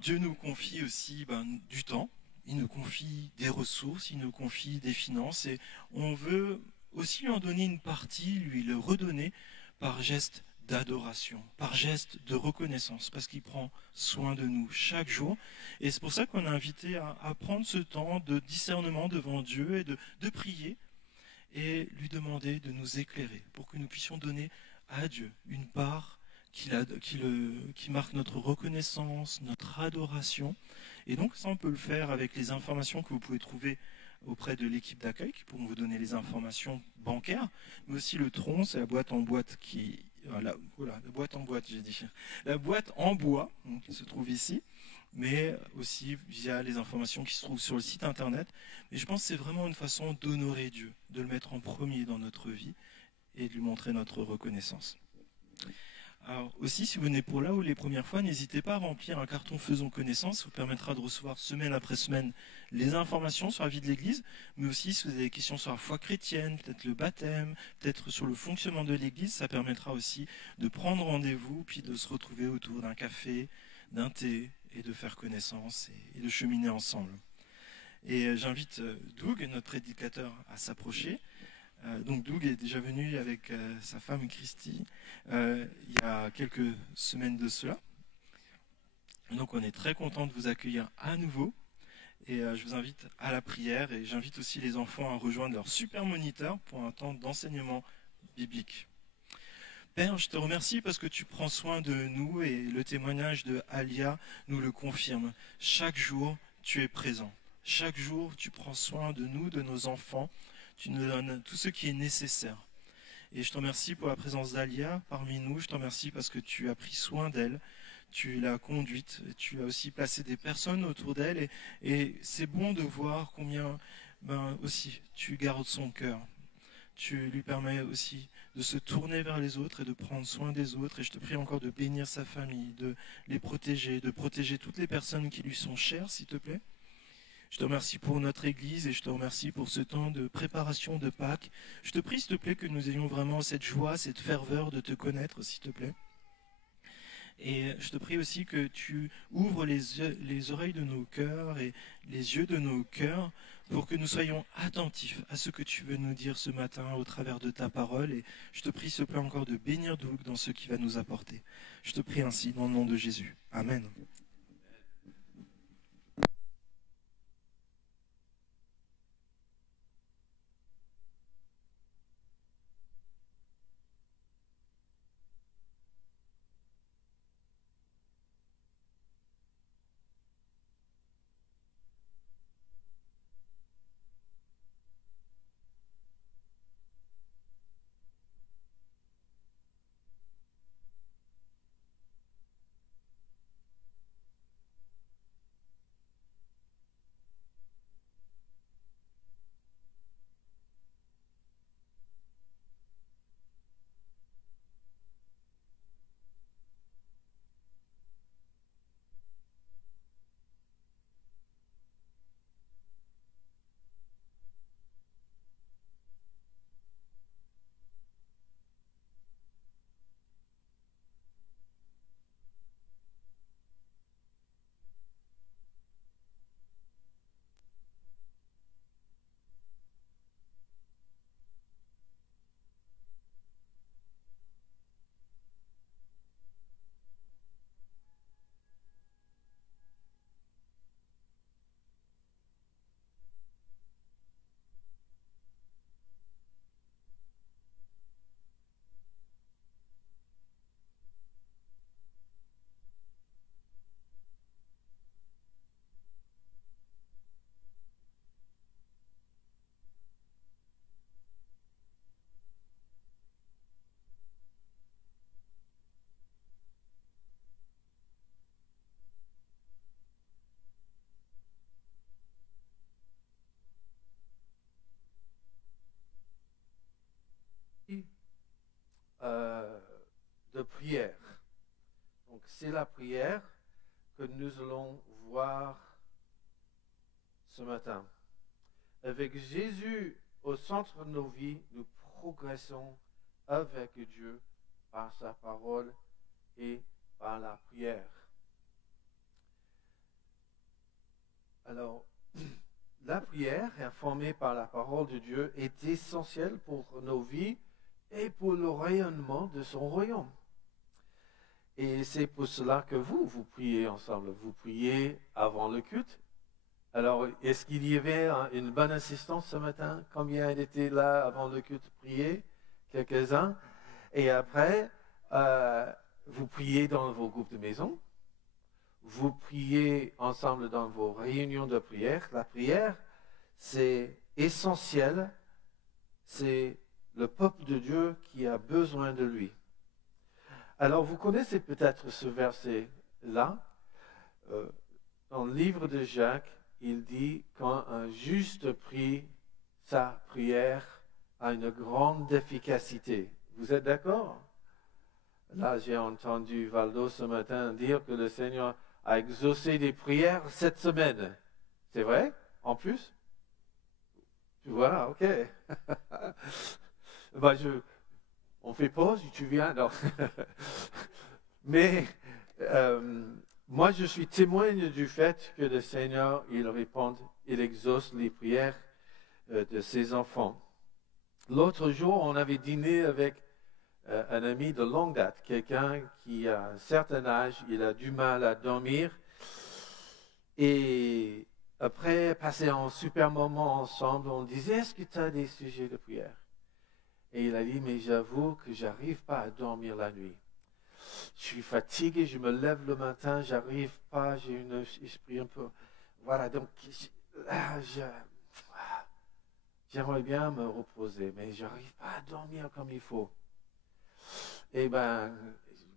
Dieu nous confie aussi du temps, il nous confie des ressources, il nous confie des finances et on veut aussi lui en donner une partie, lui le redonner par geste d'adoration, par geste de reconnaissance, parce qu'il prend soin de nous chaque jour. Et c'est pour ça qu'on est invité à prendre ce temps de discernement devant Dieu et de prier et lui demander de nous éclairer pour que nous puissions donner à Dieu une part qui marque notre reconnaissance, notre adoration. Et donc ça, on peut le faire avec les informations que vous pouvez trouver auprès de l'équipe d'accueil qui pourront vous donner les informations bancaires, mais aussi le tronc, c'est la boîte en boîte la boîte en boîte, j'ai dit. La boîte en bois, donc, qui se trouve ici, mais aussi via les informations qui se trouvent sur le site internet. Mais je pense que c'est vraiment une façon d'honorer Dieu, de le mettre en premier dans notre vie et de lui montrer notre reconnaissance. Alors aussi, si vous venez pour là ou les premières fois, n'hésitez pas à remplir un carton Faisons connaissance, ça vous permettra de recevoir semaine après semaine les informations sur la vie de l'Église, mais aussi si vous avez des questions sur la foi chrétienne, peut-être le baptême, peut-être sur le fonctionnement de l'Église, ça permettra aussi de prendre rendez-vous, puis de se retrouver autour d'un café, d'un thé, et de faire connaissance et de cheminer ensemble. Et j'invite Doug, notre prédicateur, à s'approcher. Donc Doug est déjà venu avec sa femme Christy il y a quelques semaines de cela. Donc on est très content de vous accueillir à nouveau et je vous invite à la prière et j'invite aussi les enfants à rejoindre leur super moniteur pour un temps d'enseignement biblique. Père, je te remercie parce que tu prends soin de nous et le témoignage de Alia nous le confirme. Chaque jour, tu es présent. Chaque jour, tu prends soin de nous, de nos enfants. Tu nous donnes tout ce qui est nécessaire. Et je te remercie pour la présence d'Alia parmi nous. Je te remercie parce que tu as pris soin d'elle. Tu l'as conduite. Tu as aussi placé des personnes autour d'elle. Et c'est bon de voir combien aussi tu gardes son cœur. Tu lui permets aussi de se tourner vers les autres et de prendre soin des autres. Et je te prie encore de bénir sa famille, de les protéger, de protéger toutes les personnes qui lui sont chères, s'il te plaît. Je te remercie pour notre Église et je te remercie pour ce temps de préparation de Pâques. Je te prie, s'il te plaît, que nous ayons vraiment cette joie, cette ferveur de te connaître, s'il te plaît. Et je te prie aussi que tu ouvres les oreilles de nos cœurs et les yeux de nos cœurs pour que nous soyons attentifs à ce que tu veux nous dire ce matin au travers de ta parole. Et je te prie, s'il te plaît, encore de bénir Doug dans ce qu'il va nous apporter. Je te prie ainsi dans le nom de Jésus. Amen. De prière. Donc c'est la prière que nous allons voir ce matin. Avec Jésus au centre de nos vies, nous progressons avec Dieu par sa parole et par la prière. Alors, la prière, informée par la parole de Dieu, est essentielle pour nos vies et pour le rayonnement de son royaume. Et c'est pour cela que vous priez ensemble. Vous priez avant le culte. Alors, est-ce qu'il y avait une bonne assistance ce matin? Combien étaient là avant le culte prier? Quelques-uns. Et après, vous priez dans vos groupes de maison. Vous priez ensemble dans vos réunions de prière. La prière, c'est essentiel. C'est le peuple de Dieu qui a besoin de lui. Alors, vous connaissez peut-être ce verset-là. Dans le livre de Jacques, il dit quand un juste prie, sa prière a une grande efficacité. Vous êtes d'accord? Là, j'ai entendu Valdo ce matin dire que le Seigneur a exaucé des prières cette semaine. C'est vrai? En plus? Voilà, ok. On fait pause, tu viens? Non. Mais moi, je suis témoin du fait que le Seigneur, il répond, il exauce les prières de ses enfants. L'autre jour, on avait dîné avec un ami de longue date, quelqu'un qui a un certain âge, il a du mal à dormir. Et après passer un super moment ensemble, on disait, est-ce que tu as des sujets de prière? Et il a dit, mais j'avoue que j'arrive pas à dormir la nuit. Je suis fatigué, je me lève le matin, j'arrive pas, j'ai un esprit un peu... Voilà, donc j'aimerais bien me reposer, mais j'arrive pas à dormir comme il faut. Et ben,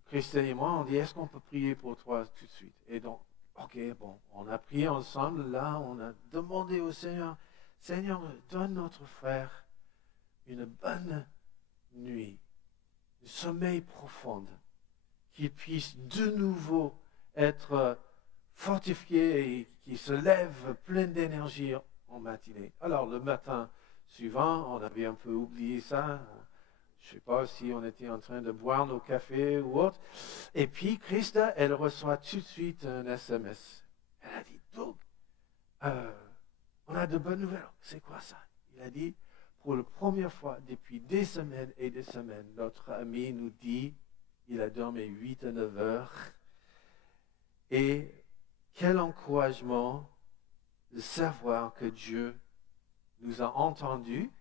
Christine et moi, on dit, est-ce qu'on peut prier pour toi tout de suite? Et donc, ok, bon, on a prié ensemble, là, on a demandé au Seigneur, Seigneur, donne notre frère une bonne nuit, un sommeil profond, qu'il puisse de nouveau être fortifié et qu'il se lève plein d'énergie en matinée. Alors, le matin suivant, on avait un peu oublié ça. Je ne sais pas si on était en train de boire nos cafés ou autre. Et puis, Christa, elle reçoit tout de suite un SMS. Elle a dit, Doug, on a de bonnes nouvelles. C'est quoi ça? Il a dit, pour la première fois depuis des semaines et des semaines, notre ami nous dit, il a dormi 8 à 9 heures. Et quel encouragement de savoir que Dieu nous a entendus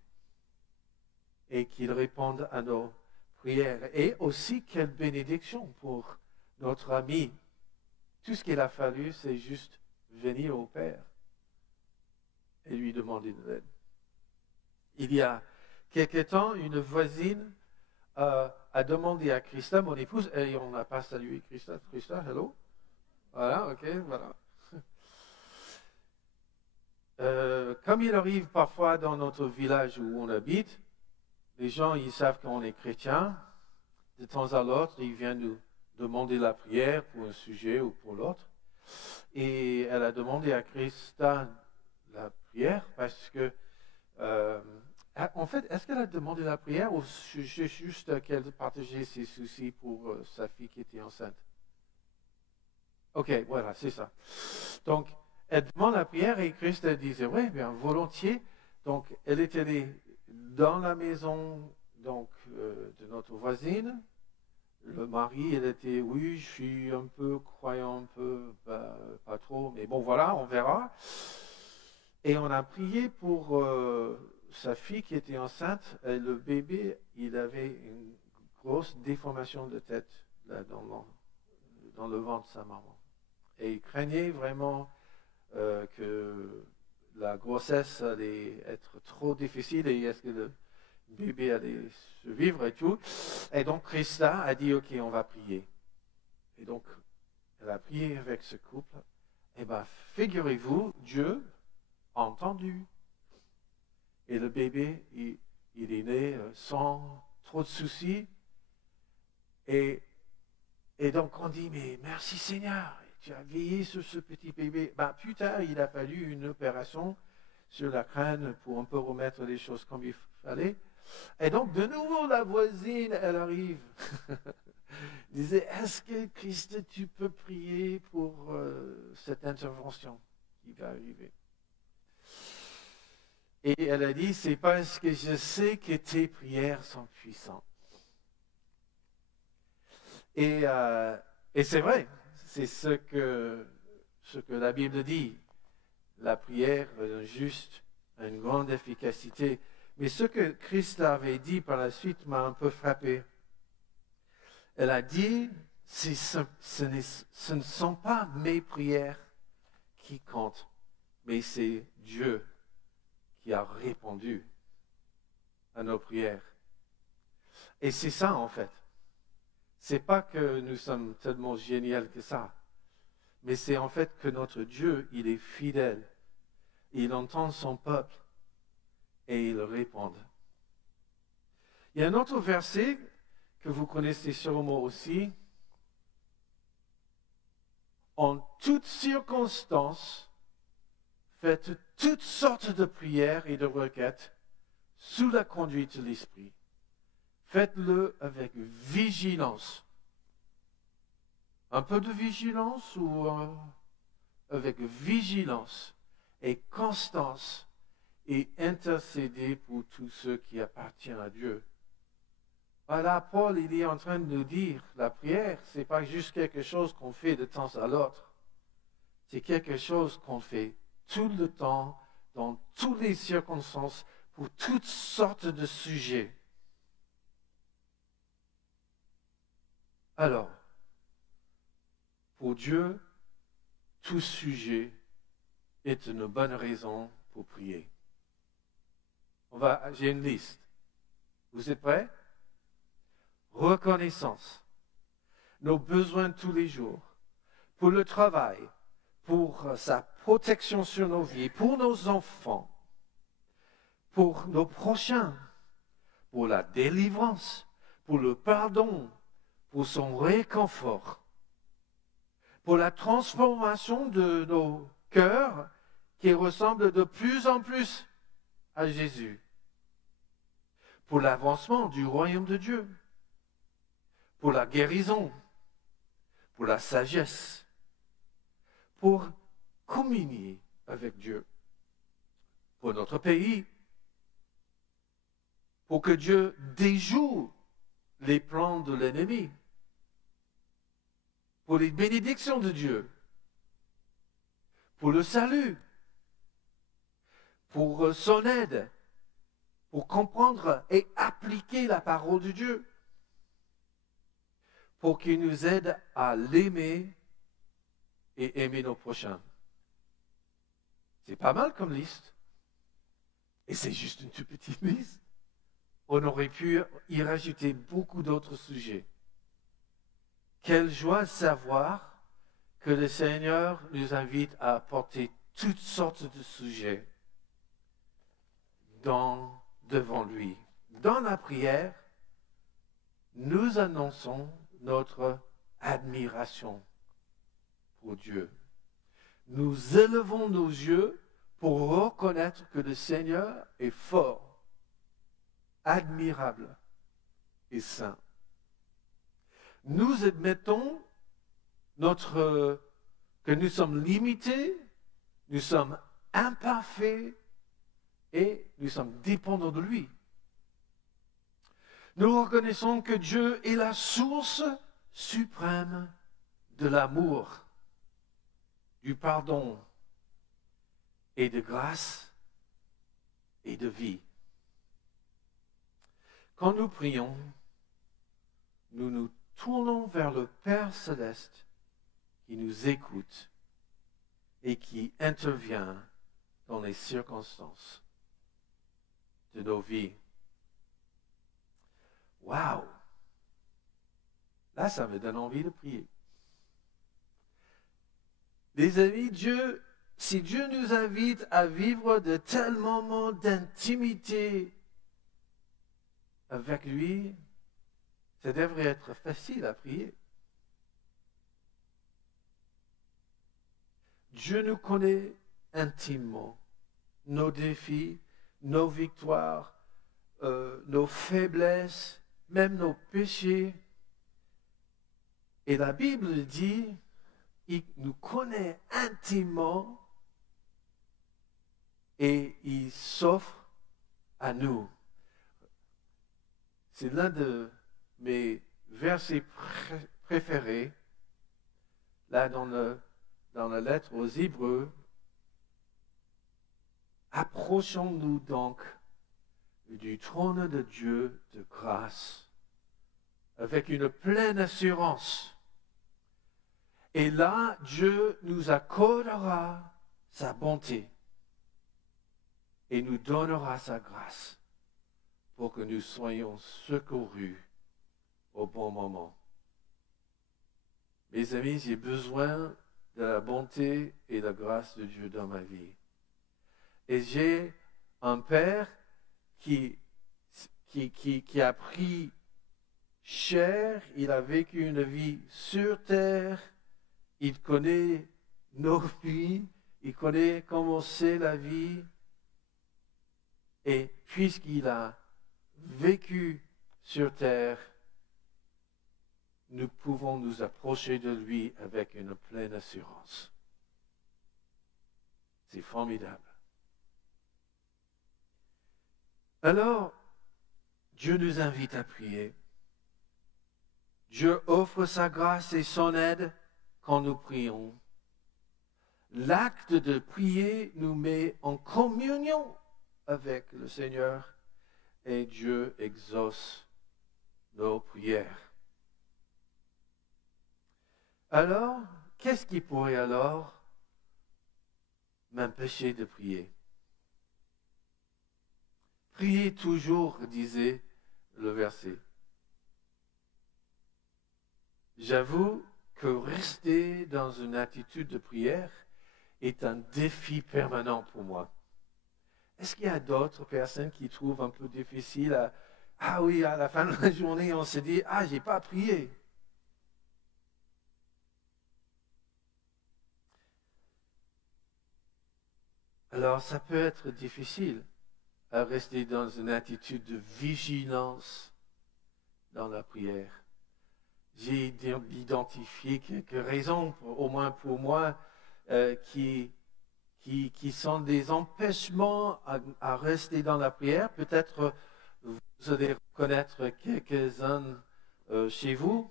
et qu'il réponde à nos prières. Et aussi, quelle bénédiction pour notre ami. Tout ce qu'il a fallu, c'est juste venir au Père et lui demander de l'aide. Il y a quelque temps, une voisine a demandé à Christa, mon épouse, et on n'a pas salué Christa. Christa, hello? Voilà, ok, voilà. Comme il arrive parfois dans notre village où on habite, les gens, ils savent qu'on est chrétien. De temps à l'autre, ils viennent nous demander la prière pour un sujet ou pour l'autre. Et elle a demandé à Christa la prière parce que, en fait, est-ce qu'elle a demandé la prière ou juste qu'elle partageait ses soucis pour sa fille qui était enceinte? Ok, voilà, c'est ça. Donc, elle demande la prière et Christa disait, oui, bien, volontiers. Donc, elle était allée dans la maison donc, de notre voisine. Le mari, il était, oui, je suis un peu croyant, un peu, pas trop, mais bon, voilà, on verra. Et on a prié pour sa fille qui était enceinte. Et le bébé, il avait une grosse déformation de tête là, dans le ventre de sa maman. Et il craignait vraiment que la grossesse allait être trop difficile et est-ce que le bébé allait survivre et tout. Et donc Christa a dit, ok, on va prier. Et donc, elle a prié avec ce couple. Et bien, figurez-vous, Dieu a entendu. Et le bébé, il est né sans trop de soucis. Et donc, on dit, mais merci Seigneur. Tu as veillé sur ce petit bébé. Plus tard, il a fallu une opération sur la crâne pour un peu remettre les choses comme il fallait. Et donc, de nouveau, la voisine, elle arrive. Disait, est-ce que Christ, tu peux prier pour cette intervention qui va arriver? Et elle a dit, c'est parce que je sais que tes prières sont puissantes. Et c'est vrai, c'est ce que la Bible dit. La prière d'un juste a une grande efficacité. Mais ce que Christ avait dit par la suite m'a un peu frappé. Elle a dit, ce ne sont pas mes prières qui comptent, mais c'est Dieu qui a répondu à nos prières. Et c'est ça en fait. C'est pas que nous sommes tellement géniaux que ça, mais c'est en fait que notre Dieu, il est fidèle. Il entend son peuple et il répond. Il y a un autre verset que vous connaissez sûrement aussi. En toutes circonstances, faites toutes sortes de prières et de requêtes sous la conduite de l'Esprit. Faites-le avec vigilance. Un peu de vigilance ou avec vigilance et constance et intercéder pour tous ceux qui appartiennent à Dieu. Voilà, Paul, il est en train de nous dire, la prière, ce n'est pas juste quelque chose qu'on fait de temps à l'autre. C'est quelque chose qu'on fait tout le temps, dans toutes les circonstances, pour toutes sortes de sujets. Alors, pour Dieu, tout sujet est une bonne raison pour prier. J'ai une liste. Vous êtes prêts? Reconnaissance. Nos besoins de tous les jours. Pour le travail. Pour sa protection sur nos vies. Pour nos enfants. Pour nos prochains. Pour la délivrance. Pour le pardon. Pour son réconfort. Pour la transformation de nos cœurs qui ressemblent de plus en plus à Jésus. Pour l'avancement du royaume de Dieu. Pour la guérison. Pour la sagesse. Pour communier avec Dieu. Pour notre pays. Pour que Dieu déjoue les plans de l'ennemi. Pour les bénédictions de Dieu. Pour le salut. Pour son aide. Pour comprendre et appliquer la parole de Dieu. Pour qu'il nous aide à l'aimer et aimer nos prochains. C'est pas mal comme liste. Et c'est juste une toute petite liste. On aurait pu y rajouter beaucoup d'autres sujets. Quelle joie de savoir que le Seigneur nous invite à apporter toutes sortes de sujets devant lui. Dans la prière, nous annonçons notre admiration pour Dieu. Nous élevons nos yeux pour reconnaître que le Seigneur est fort, admirable et saint. Nous admettons que nous sommes limités, nous sommes imparfaits et nous sommes dépendants de lui. Nous reconnaissons que Dieu est la source suprême de l'amour, du pardon et de grâce et de vie. Quand nous prions, nous nous tournons vers le Père céleste qui nous écoute et qui intervient dans les circonstances de nos vies. Waouh! Là, ça me donne envie de prier. Les amis, si Dieu nous invite à vivre de tels moments d'intimité avec lui, ça devrait être facile à prier. Dieu nous connaît intimement, nos défis, nos victoires, nos faiblesses, même nos péchés. Et la Bible dit, il nous connaît intimement et il s'offre à nous. C'est l'un de mes versets préféré, là dans la lettre aux Hébreux, approchons-nous donc du trône de Dieu de grâce avec une pleine assurance. Et là, Dieu nous accordera sa bonté et nous donnera sa grâce pour que nous soyons secourus au bon moment. Mes amis, j'ai besoin de la bonté et de la grâce de Dieu dans ma vie. Et j'ai un père qui a pris cher, il a vécu une vie sur terre, il connaît nos vies, il connaît comment c'est la vie. Et puisqu'il a vécu sur terre, nous pouvons nous approcher de lui avec une pleine assurance. C'est formidable. Alors, Dieu nous invite à prier. Dieu offre sa grâce et son aide quand nous prions. L'acte de prier nous met en communion avec le Seigneur et Dieu exauce nos prières. Alors, qu'est-ce qui pourrait alors m'empêcher de prier? Priez toujours, disait le verset. J'avoue que rester dans une attitude de prière est un défi permanent pour moi. Est-ce qu'il y a d'autres personnes qui trouvent un peu difficile à la fin de la journée, on se dit, j'ai pas prié. Alors, ça peut être difficile à rester dans une attitude de vigilance dans la prière. J'ai identifié quelques raisons, au moins pour moi, qui sont des empêchements à rester dans la prière. Peut-être vous allez reconnaître quelques-uns chez vous.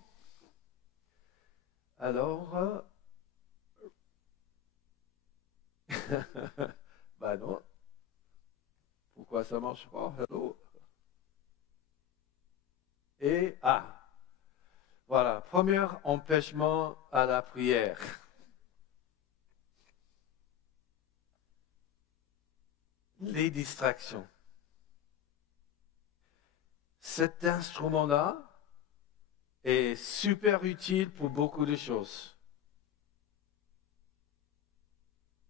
Alors, non. Pourquoi ça ne marche pas? Hello. Et, voilà, premier empêchement à la prière. Les distractions. Cet instrument-là est super utile pour beaucoup de choses.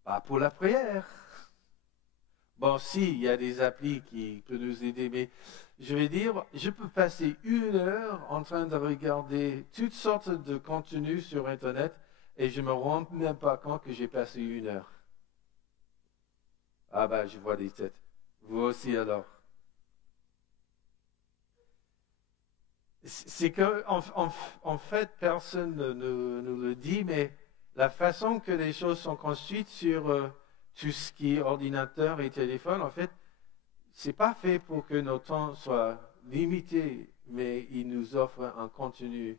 Pas pour la prière. Bon, si, il y a des applis qui peuvent nous aider, mais je vais dire, je peux passer 1 heure en train de regarder toutes sortes de contenus sur Internet et je ne me rends même pas compte que j'ai passé 1 heure. Je vois des têtes. Vous aussi alors. C'est que, en fait, personne ne nous le dit, mais la façon que les choses sont construites sur tout ce qui est ordinateur et téléphone, en fait, c'est pas fait pour que nos temps soient limités, mais il nous offre un contenu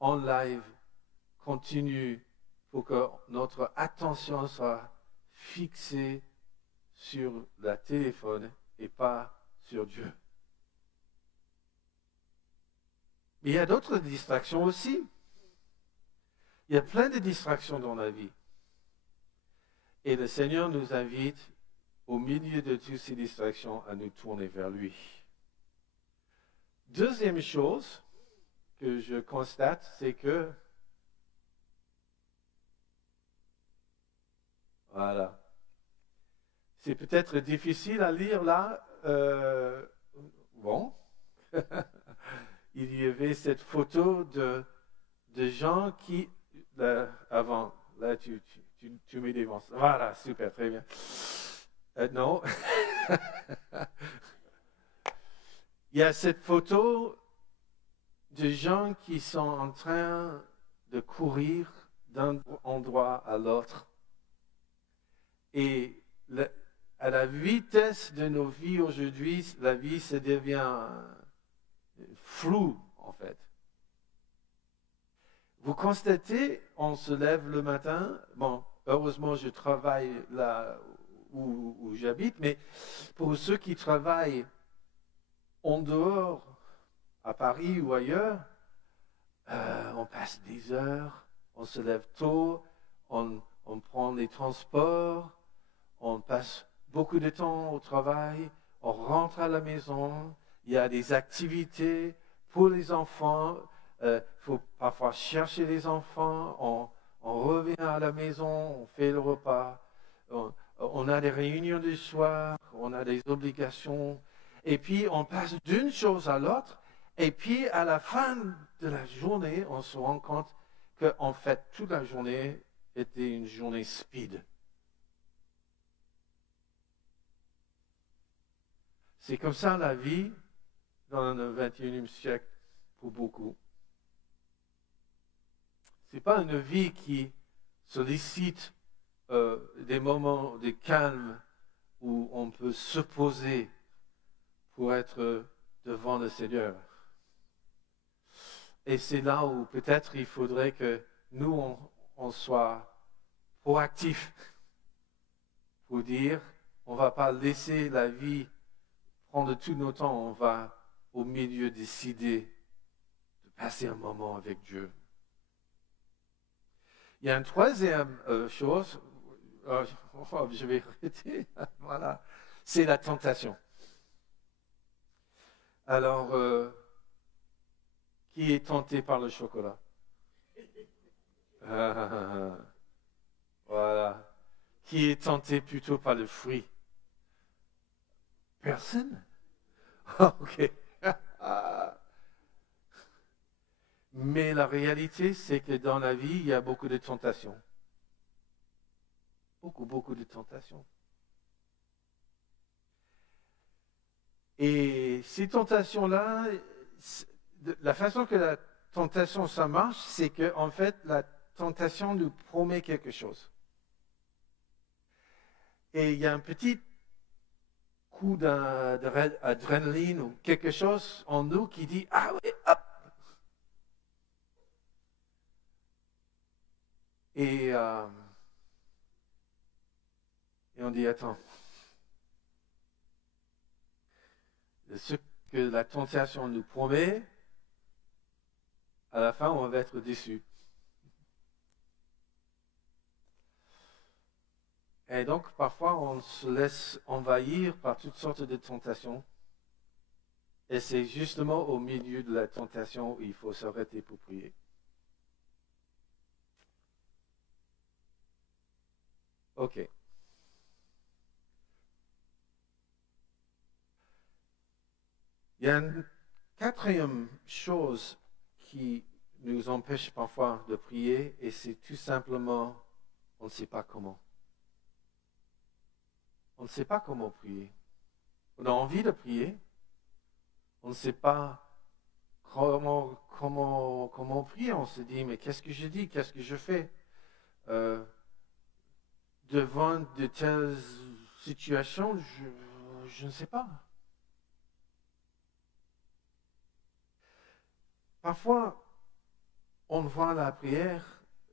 en live, continu, pour que notre attention soit fixée sur le téléphone et pas sur Dieu. Mais il y a d'autres distractions aussi. Il y a plein de distractions dans la vie. Et le Seigneur nous invite, au milieu de toutes ces distractions, à nous tourner vers lui. Deuxième chose que je constate, c'est que, voilà, c'est peut-être difficile à lire là. Il y avait cette photo de gens qui, avant, là tu mets des vents. Voilà, super, très bien. Non. Il y a cette photo de gens qui sont en train de courir d'un endroit à l'autre. Et à la vitesse de nos vies aujourd'hui, la vie se devient floue, en fait. vous constatez, on se lève le matin, bon, heureusement je travaille là où j'habite, mais pour ceux qui travaillent en dehors, à Paris ou ailleurs, on passe des heures, on se lève tôt, on prend les transports, on passe beaucoup de temps au travail, on rentre à la maison, il y a des activités pour les enfants, il faut parfois chercher les enfants, on revient à la maison, on fait le repas, on a des réunions du soir, on a des obligations, et puis on passe d'une chose à l'autre, et puis à la fin de la journée, on se rend compte qu'en fait, toute la journée était une journée speed. C'est comme ça la vie dans le 21e siècle pour beaucoup. Ce n'est pas une vie qui sollicite des moments de calme où on peut se poser pour être devant le Seigneur. Et c'est là où peut-être il faudrait que nous, on soit proactifs pour dire, on ne va pas laisser la vie prendre tout notre temps, on va au milieu décider de passer un moment avec Dieu. Il y a une troisième chose, je vais arrêter, voilà, c'est la tentation. Alors, qui est tenté par le chocolat? Voilà. Qui est tenté plutôt par le fruit? Personne? Ok. Mais la réalité, c'est que dans la vie, il y a beaucoup de tentations. Beaucoup de tentations. Et ces tentations-là, la façon que la tentation, ça marche, c'est que, en fait, la tentation nous promet quelque chose. Et il y a un petit coup d'adrénaline ou quelque chose en nous qui dit, ah oui, hop! Et on dit, attends, ce que la tentation nous promet, à la fin, on va être déçu. Et donc, parfois, on se laisse envahir par toutes sortes de tentations. Et c'est justement au milieu de la tentation où il faut s'arrêter pour prier. OK. Il y a une quatrième chose qui nous empêche parfois de prier, et c'est tout simplement, on ne sait pas comment. On ne sait pas comment prier. On a envie de prier. On ne sait pas comment prier. On se dit, mais qu'est-ce que je dis? Qu'est-ce que je fais? Devant de telles situations, je ne sais pas. Parfois, on voit la prière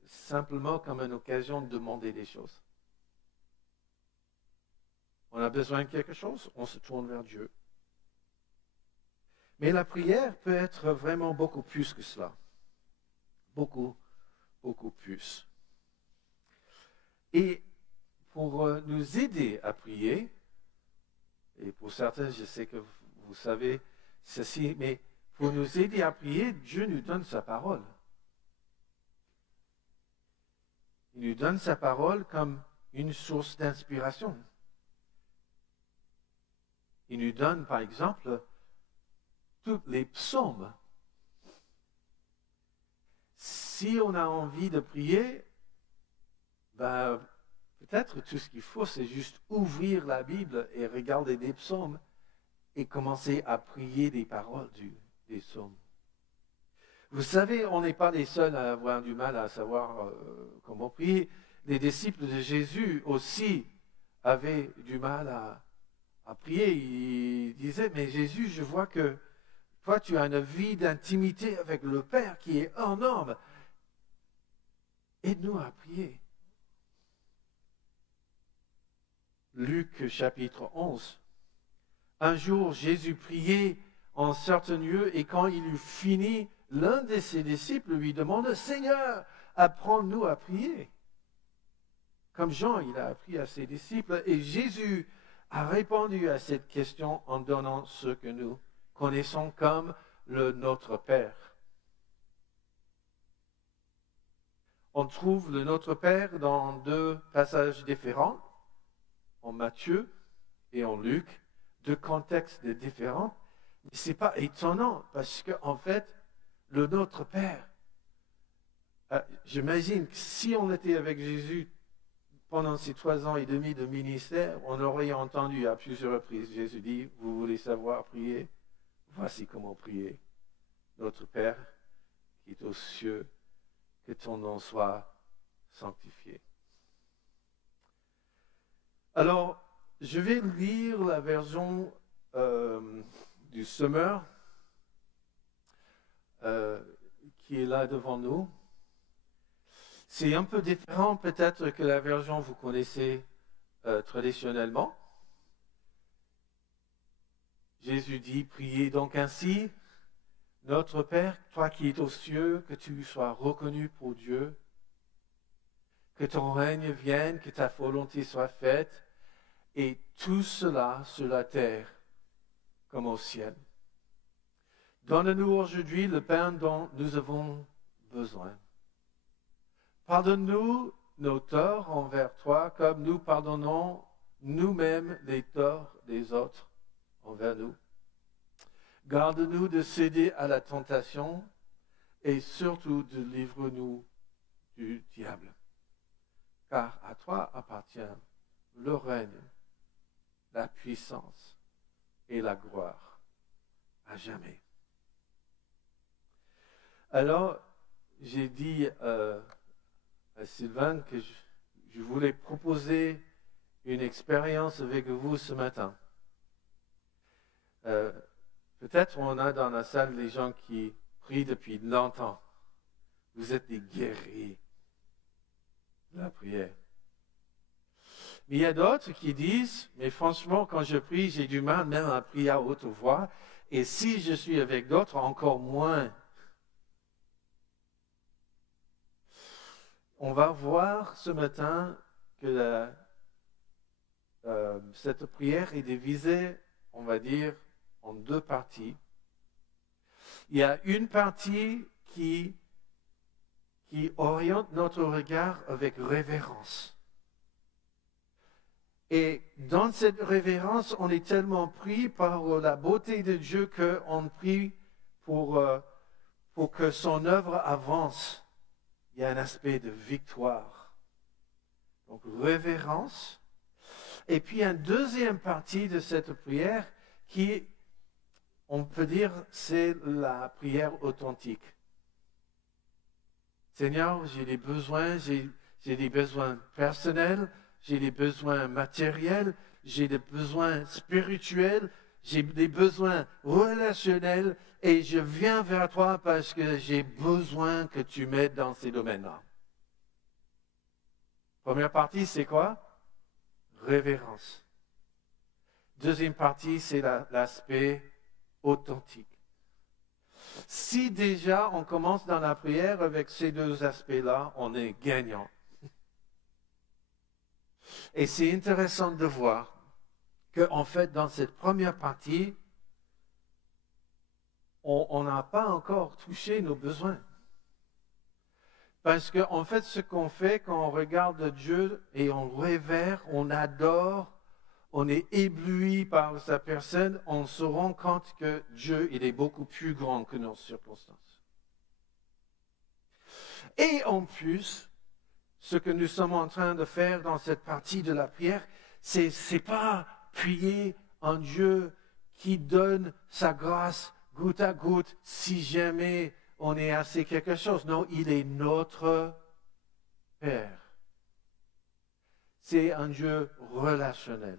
simplement comme une occasion de demander des choses. On a besoin de quelque chose, on se tourne vers Dieu. Mais la prière peut être vraiment beaucoup plus que cela. Beaucoup plus. Et pour nous aider à prier, et pour certains, je sais que vous savez ceci, mais pour nous aider à prier, Dieu nous donne sa parole. Il nous donne sa parole comme une source d'inspiration. Il nous donne, par exemple, tous les psaumes. Si on a envie de prier, peut-être tout ce qu'il faut, c'est juste ouvrir la Bible et regarder des psaumes et commencer à prier des paroles des psaumes. Vous savez, on n'est pas les seuls à avoir du mal à savoir comment prier. Les disciples de Jésus aussi avaient du mal à prier. Ils disaient, mais Jésus, je vois que toi, tu as une vie d'intimité avec le Père qui est énorme. Aide-nous à prier. Luc chapitre 11. Un jour, Jésus priait en certain lieu et quand il eut fini, l'un de ses disciples lui demanda, « Seigneur, apprends-nous à prier. » Comme Jean, il a appris à ses disciples. Et Jésus a répondu à cette question en donnant ce que nous connaissons comme le Notre Père. On trouve le Notre Père dans deux passages différents, en Matthieu et en Luc, deux contextes différents. Mais ce n'est pas étonnant parce qu'en fait, le Notre Père, j'imagine que si on était avec Jésus pendant ces 3 ans et demi de ministère, on aurait entendu à plusieurs reprises Jésus dit, vous voulez savoir prier? Voici comment prier. Notre Père qui est aux cieux, que ton nom soit sanctifié. Alors, je vais lire la version du Semeur qui est là devant nous. C'est un peu différent peut-être que la version que vous connaissez traditionnellement. Jésus dit, priez donc ainsi, notre Père, toi qui es aux cieux, que tu sois reconnu pour Dieu, que ton règne vienne, que ta volonté soit faite, et tout cela sur la terre comme au ciel. Donne-nous aujourd'hui le pain dont nous avons besoin. Pardonne-nous nos torts envers toi, comme nous pardonnons nous-mêmes les torts des autres envers nous. Garde-nous de céder à la tentation et surtout de livre-nous du diable. Car à toi appartient le règne, la puissance et la gloire à jamais. Alors, j'ai dit à Sylvain que je voulais proposer une expérience avec vous ce matin. Peut-être on a dans la salle des gens qui prient depuis longtemps. Vous êtes des guerriers de la prière. Mais il y a d'autres qui disent, mais franchement, quand je prie, j'ai du mal même à prier à haute voix. Et si je suis avec d'autres, encore moins. On va voir ce matin que cette prière est divisée, on va dire, en 2 parties. Il y a une partie qui oriente notre regard avec révérence. Et dans cette révérence, on est tellement pris par la beauté de Dieu qu'on prie pour que son œuvre avance. Il y a un aspect de victoire. Donc, révérence. Et puis, une deuxième partie de cette prière qui, on peut dire, c'est la prière authentique. Seigneur, j'ai des besoins, j'ai des besoins personnels, j'ai des besoins matériels, j'ai des besoins spirituels, j'ai des besoins relationnels et je viens vers toi parce que j'ai besoin que tu m'aides dans ces domaines-là. Première partie, c'est quoi? Révérence. Deuxième partie, c'est l'aspect authentique. Si déjà on commence dans la prière avec ces 2 aspects-là, on est gagnant. Et c'est intéressant de voir qu'en fait, dans cette première partie, on n'a pas encore touché nos besoins. Parce qu'en fait, ce qu'on fait quand on regarde Dieu et on révère, on adore, on est ébloui par sa personne, on se rend compte que Dieu, il est beaucoup plus grand que nos circonstances. Et en plus, ce que nous sommes en train de faire dans cette partie de la prière, c'est pas prier un Dieu qui donne sa grâce goutte à goutte si jamais on est assez quelque chose. Non, il est notre Père. C'est un Dieu relationnel.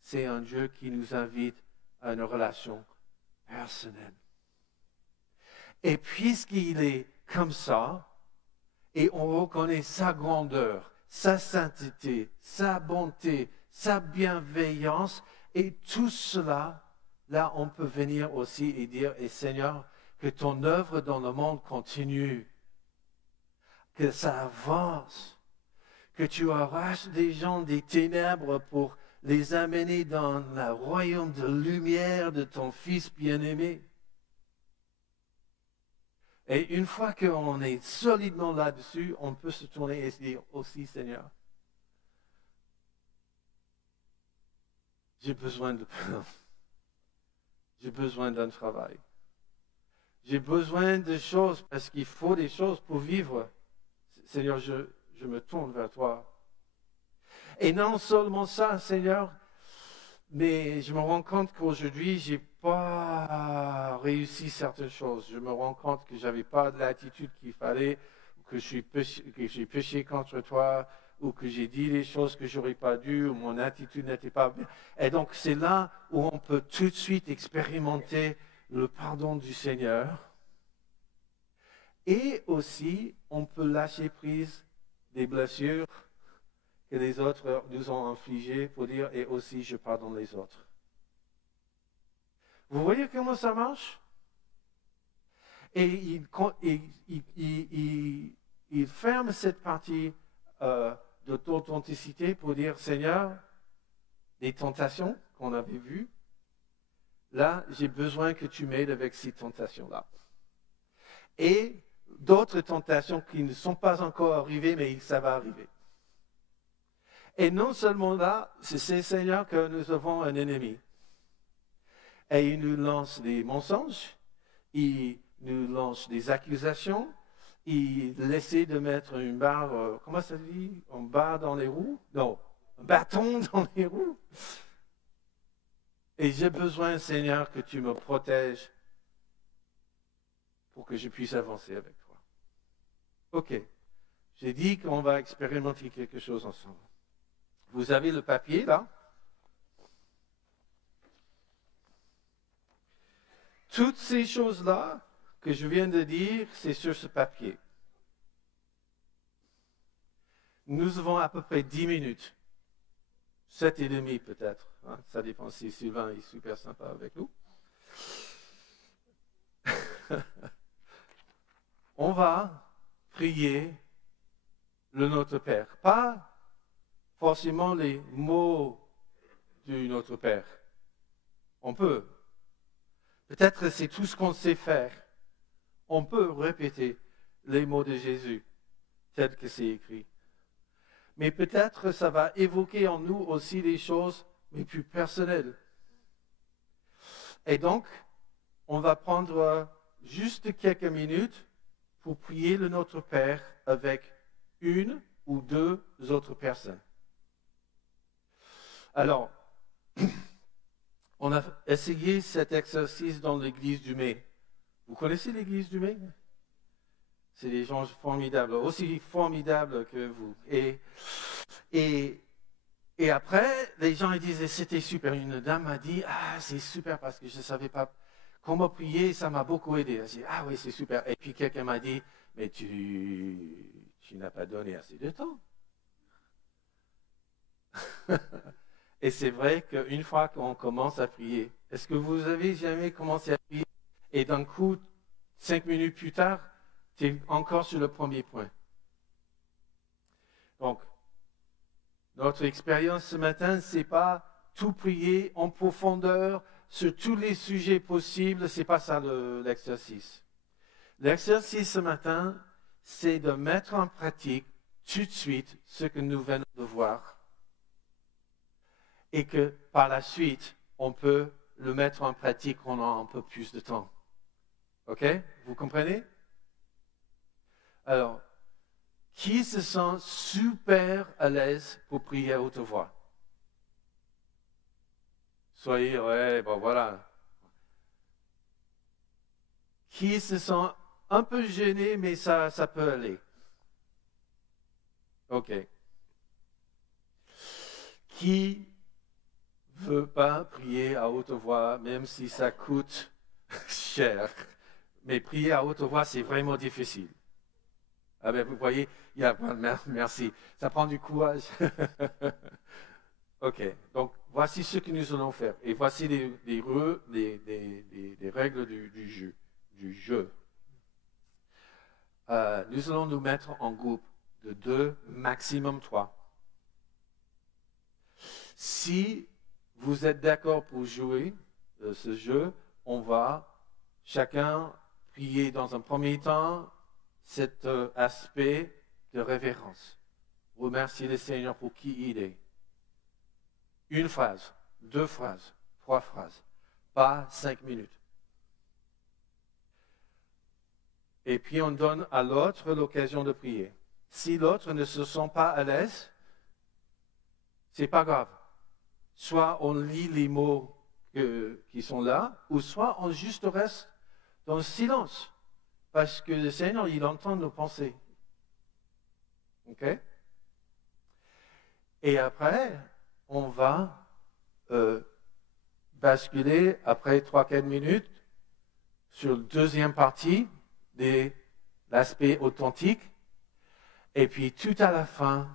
C'est un Dieu qui nous invite à une relation personnelle. Et puisqu'il est comme ça, et on reconnaît sa grandeur, sa sainteté, sa bonté, sa bienveillance, et tout cela, là, on peut venir aussi et dire, et Seigneur, que ton œuvre dans le monde continue, que ça avance, que tu arraches des gens des ténèbres pour les amener dans le royaume de lumière de ton Fils bien-aimé. Et une fois qu'on est solidement là-dessus, on peut se tourner et se dire aussi, Seigneur, j'ai besoin de pain. J'ai besoin d'un travail. J'ai besoin de choses parce qu'il faut des choses pour vivre. Seigneur, je me tourne vers toi. Et non seulement ça, Seigneur, mais je me rends compte qu'aujourd'hui, je n'ai pas réussi certaines choses. Je me rends compte que je n'avais pas l'attitude qu'il fallait, que j'ai péché contre toi, ou que j'ai dit des choses que je n'aurais pas dû, ou mon attitude n'était pas bien. Et donc, c'est là où on peut tout de suite expérimenter le pardon du Seigneur. Et aussi, on peut lâcher prise des blessures que les autres nous ont infligées pour dire, et aussi, je pardonne les autres. Vous voyez comment ça marche? Et il ferme cette partie d'authenticité pour dire, Seigneur, les tentations qu'on avait vues, là, j'ai besoin que tu m'aides avec ces tentations-là. Et d'autres tentations qui ne sont pas encore arrivées, mais ça va arriver. Et non seulement là, c'est Seigneur que nous avons un ennemi. Et il nous lance des mensonges, il nous lance des accusations, il essaie de mettre une barre, comment ça dit, une barre dans les roues? Non, un bâton dans les roues. Et j'ai besoin, Seigneur, que tu me protèges pour que je puisse avancer avec toi. Ok, j'ai dit qu'on va expérimenter quelque chose ensemble. Vous avez le papier là? Toutes ces choses-là que je viens de dire, c'est sur ce papier. Nous avons à peu près 10 minutes. 7,5 peut-être. Hein? Ça dépend si Sylvain est super sympa avec nous. On va prier le Notre Père. Pas forcément les mots du Notre Père. On peut. Peut-être c'est tout ce qu'on sait faire. On peut répéter les mots de Jésus, tels que c'est écrit. Mais peut-être ça va évoquer en nous aussi des choses, mais plus personnelles. Et donc, on va prendre juste quelques minutes pour prier le Notre Père avec une ou deux autres personnes. Alors, on a essayé cet exercice dans l'église du Mai. Vous connaissez l'église du Mai? C'est des gens formidables, aussi formidables que vous. Et après, les gens ils disaient, c'était super. Une dame m'a dit, c'est super parce que je ne savais pas comment prier, ça m'a beaucoup aidé. Elle dit, oui, c'est super. Et puis quelqu'un m'a dit, mais tu n'as pas donné assez de temps. Et c'est vrai qu'une fois qu'on commence à prier, est-ce que vous avez jamais commencé à prier et d'un coup, 5 minutes plus tard, tu es encore sur le premier point? Donc, notre expérience ce matin, ce n'est pas tout prier en profondeur sur tous les sujets possibles, ce n'est pas ça l'exercice. L'exercice ce matin, c'est de mettre en pratique tout de suite ce que nous venons de voir. Et que par la suite, on peut le mettre en pratique en un peu plus de temps. OK? Vous comprenez? Alors, qui se sent super à l'aise pour prier à haute voix? Soyez, voilà. Qui se sent un peu gêné, mais ça peut aller? OK. Qui veut pas prier à haute voix, même si ça coûte cher? Mais prier à haute voix, c'est vraiment difficile. Ah ben, vous voyez, merci. Ça prend du courage. Ok, donc voici ce que nous allons faire. Et voici les règles du jeu. Nous allons nous mettre en groupe de 2, maximum 3. Si vous êtes d'accord pour jouer ce jeu, on va chacun prier dans un premier temps cet aspect de révérence. Remercier le Seigneur pour qui il est. Une phrase, 2 phrases, 3 phrases, pas 5 minutes. Et puis on donne à l'autre l'occasion de prier. Si l'autre ne se sent pas à l'aise, c'est pas grave. Soit on lit les mots qui sont là, ou soit on juste reste dans le silence. Parce que le Seigneur, il entend nos pensées. OK? Et après, on va basculer, après 3-4 minutes, sur la deuxième partie de l'aspect authentique. Et puis, tout à la fin,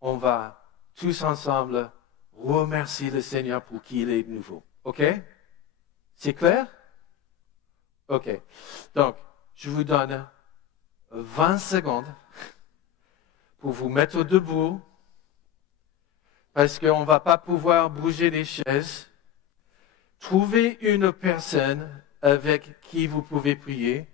on va tous ensemble remercier le Seigneur pour qui il est nouveau. OK? C'est clair? OK. Donc, je vous donne 20 secondes pour vous mettre debout, parce qu'on ne va pas pouvoir bouger les chaises. Trouvez une personne avec qui vous pouvez prier.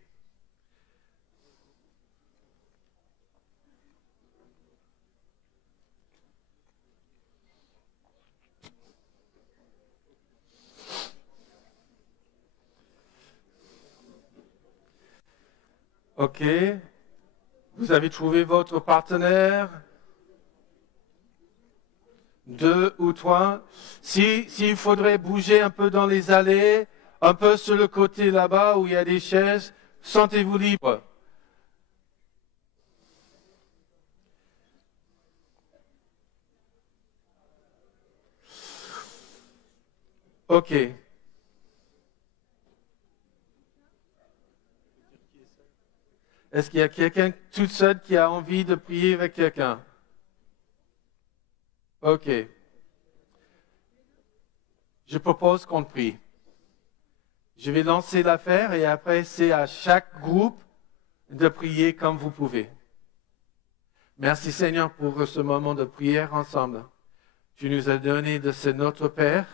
OK. Vous avez trouvé votre partenaire? 2 ou 3. S'il faudrait bouger un peu dans les allées, un peu sur le côté là-bas où il y a des chaises, sentez-vous libre. OK. Est-ce qu'il y a quelqu'un toute seule qui a envie de prier avec quelqu'un? OK. Je propose qu'on prie. Je vais lancer l'affaire et après, c'est à chaque groupe de prier comme vous pouvez. Merci Seigneur pour ce moment de prière ensemble. Tu nous as donné de ce notre Père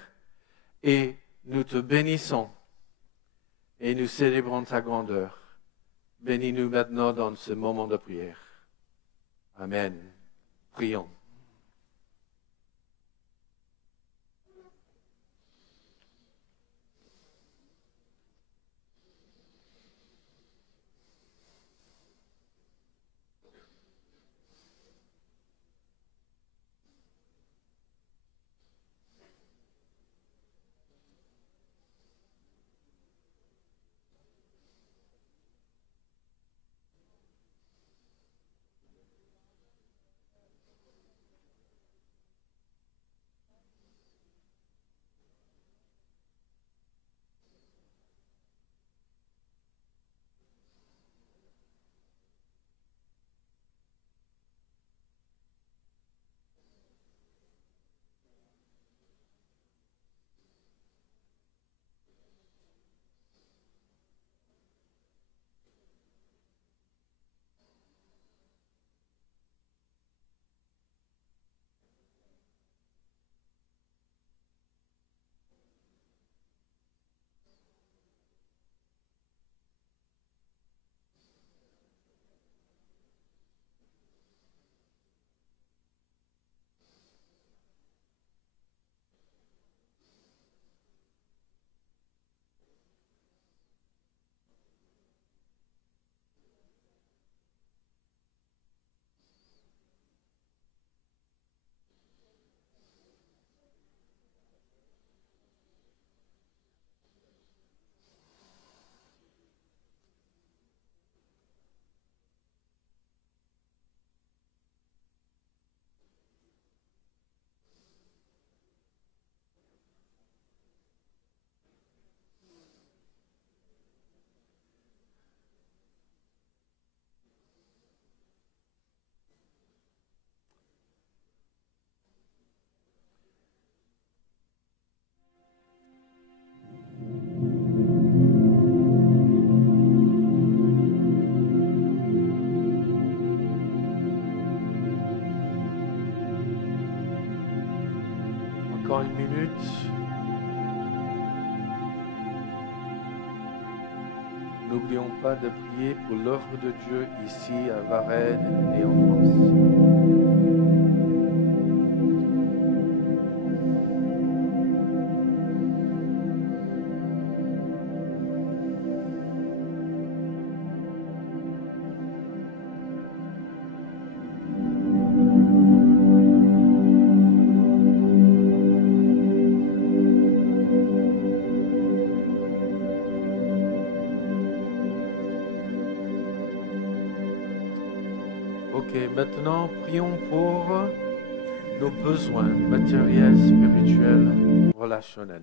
et nous te bénissons et nous célébrons ta grandeur. Bénis-nous maintenant dans ce moment de prière. Amen. Prions. Encore une minute. N'oublions pas de prier pour l'œuvre de Dieu ici à Varennes et en France. Ok, maintenant prions pour nos besoins matériels, spirituels, relationnels.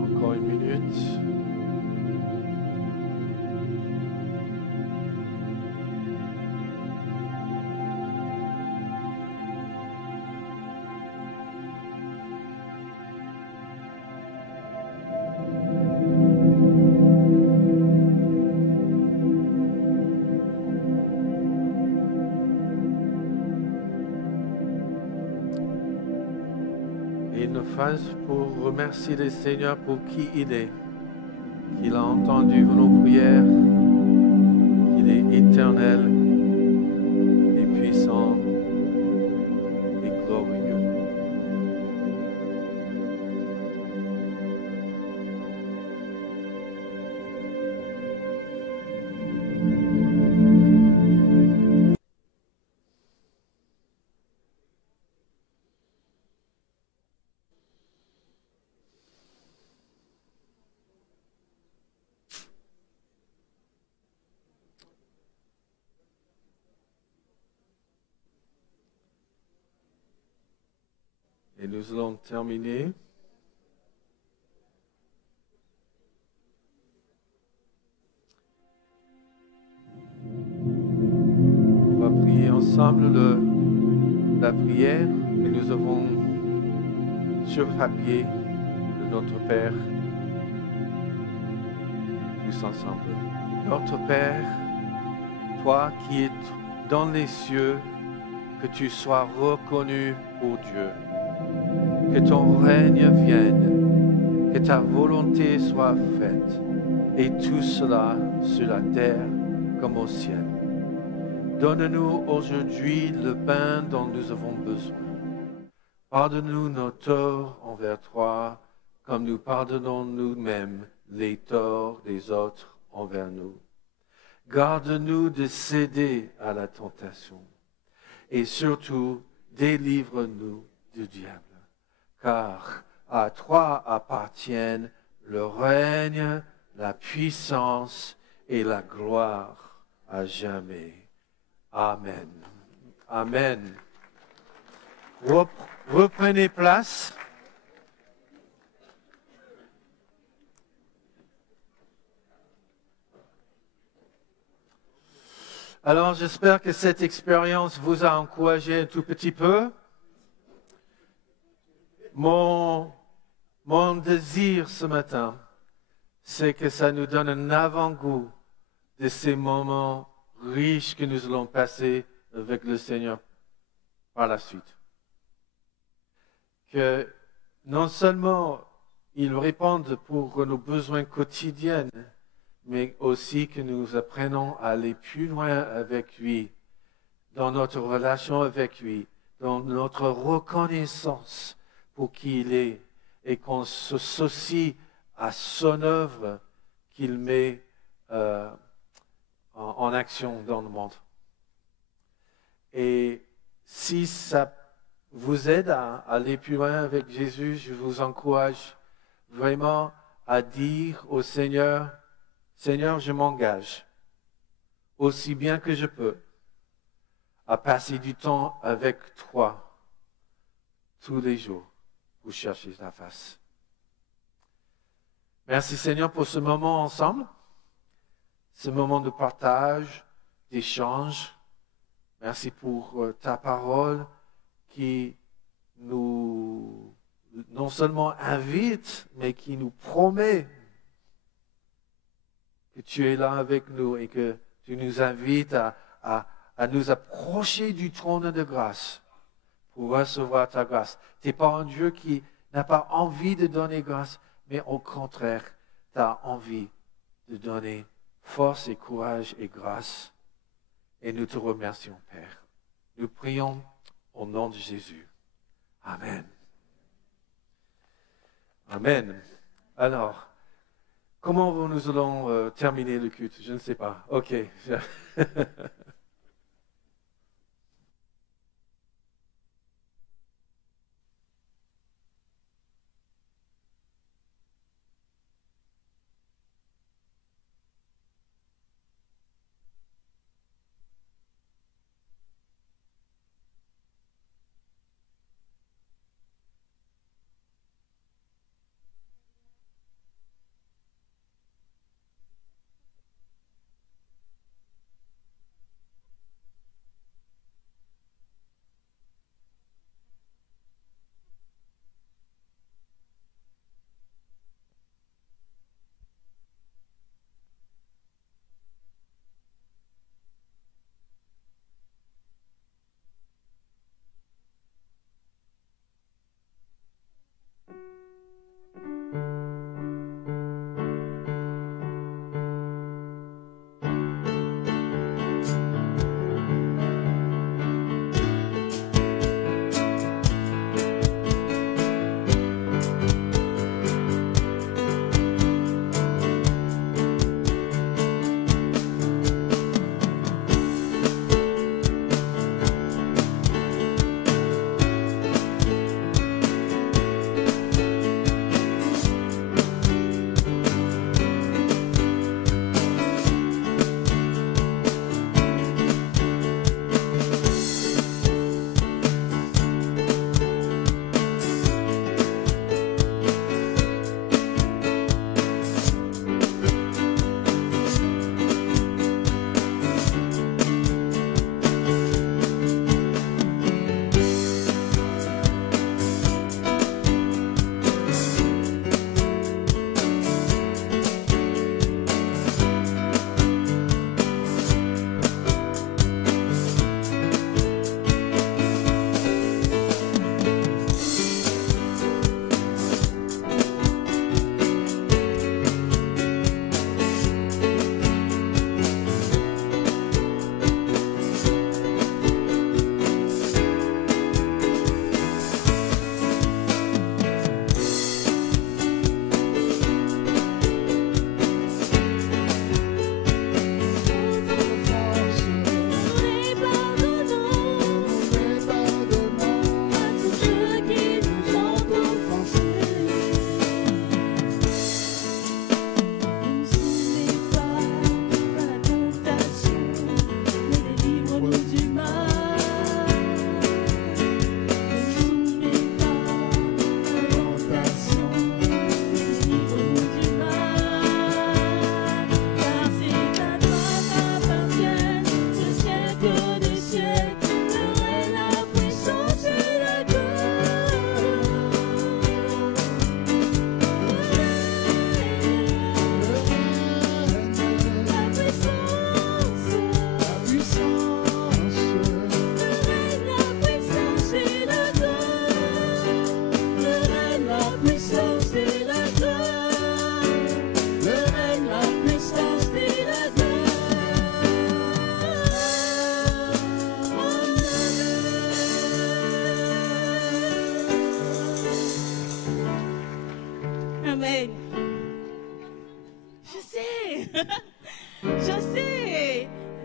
Encore une minute. Et une phrase pour remercier le Seigneur pour qui il est, qu'il a entendu nos prières, qu'il est éternel et puissant et glorieux. Et nous allons terminer. On va prier ensemble la prière que nous avons sur papier de notre Père, tous ensemble. Notre Père, toi qui es dans les cieux, que tu sois reconnu pour Dieu. Que ton règne vienne, que ta volonté soit faite, et tout cela sur la terre comme au ciel. Donne-nous aujourd'hui le pain dont nous avons besoin. Pardonne-nous nos torts envers toi, comme nous pardonnons nous-mêmes les torts des autres envers nous. Garde-nous de céder à la tentation, et surtout, délivre-nous du diable. Car à toi appartiennent le règne, la puissance et la gloire à jamais. Amen. Amen. Reprenez place. Alors, j'espère que cette expérience vous a encouragé un tout petit peu. Mon désir ce matin, c'est que ça nous donne un avant-goût de ces moments riches que nous allons passer avec le Seigneur par la suite. Que non seulement il réponde pour nos besoins quotidiens, mais aussi que nous apprenons à aller plus loin avec lui, dans notre relation avec lui, dans notre reconnaissance pour qui il est, et qu'on s'associe à son œuvre qu'il met en action dans le monde. Et si ça vous aide à aller plus loin avec Jésus, je vous encourage vraiment à dire au Seigneur, Seigneur, je m'engage aussi bien que je peux à passer du temps avec toi tous les jours pour chercher ta face. Merci Seigneur pour ce moment ensemble, ce moment de partage, d'échange. Merci pour ta parole qui nous non seulement invite, mais qui nous promet que tu es là avec nous et que tu nous invites à nous approcher du trône de grâce pour recevoir ta grâce. Tu n'es pas un Dieu qui n'a pas envie de donner grâce, mais au contraire, tu as envie de donner force et courage et grâce. Et nous te remercions, Père. Nous prions au nom de Jésus. Amen. Amen. Alors, comment nous allons terminer le culte? Je ne sais pas. OK.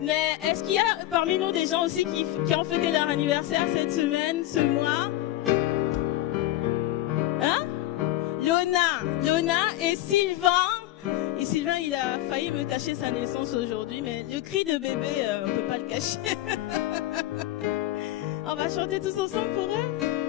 Mais est-ce qu'il y a parmi nous des gens aussi qui ont fêté leur anniversaire cette semaine, ce mois? Hein? Lona et Sylvain. Et Sylvain, il a failli me cacher sa naissance aujourd'hui, mais le cri de bébé, on ne peut pas le cacher. On va chanter tous ensemble pour eux.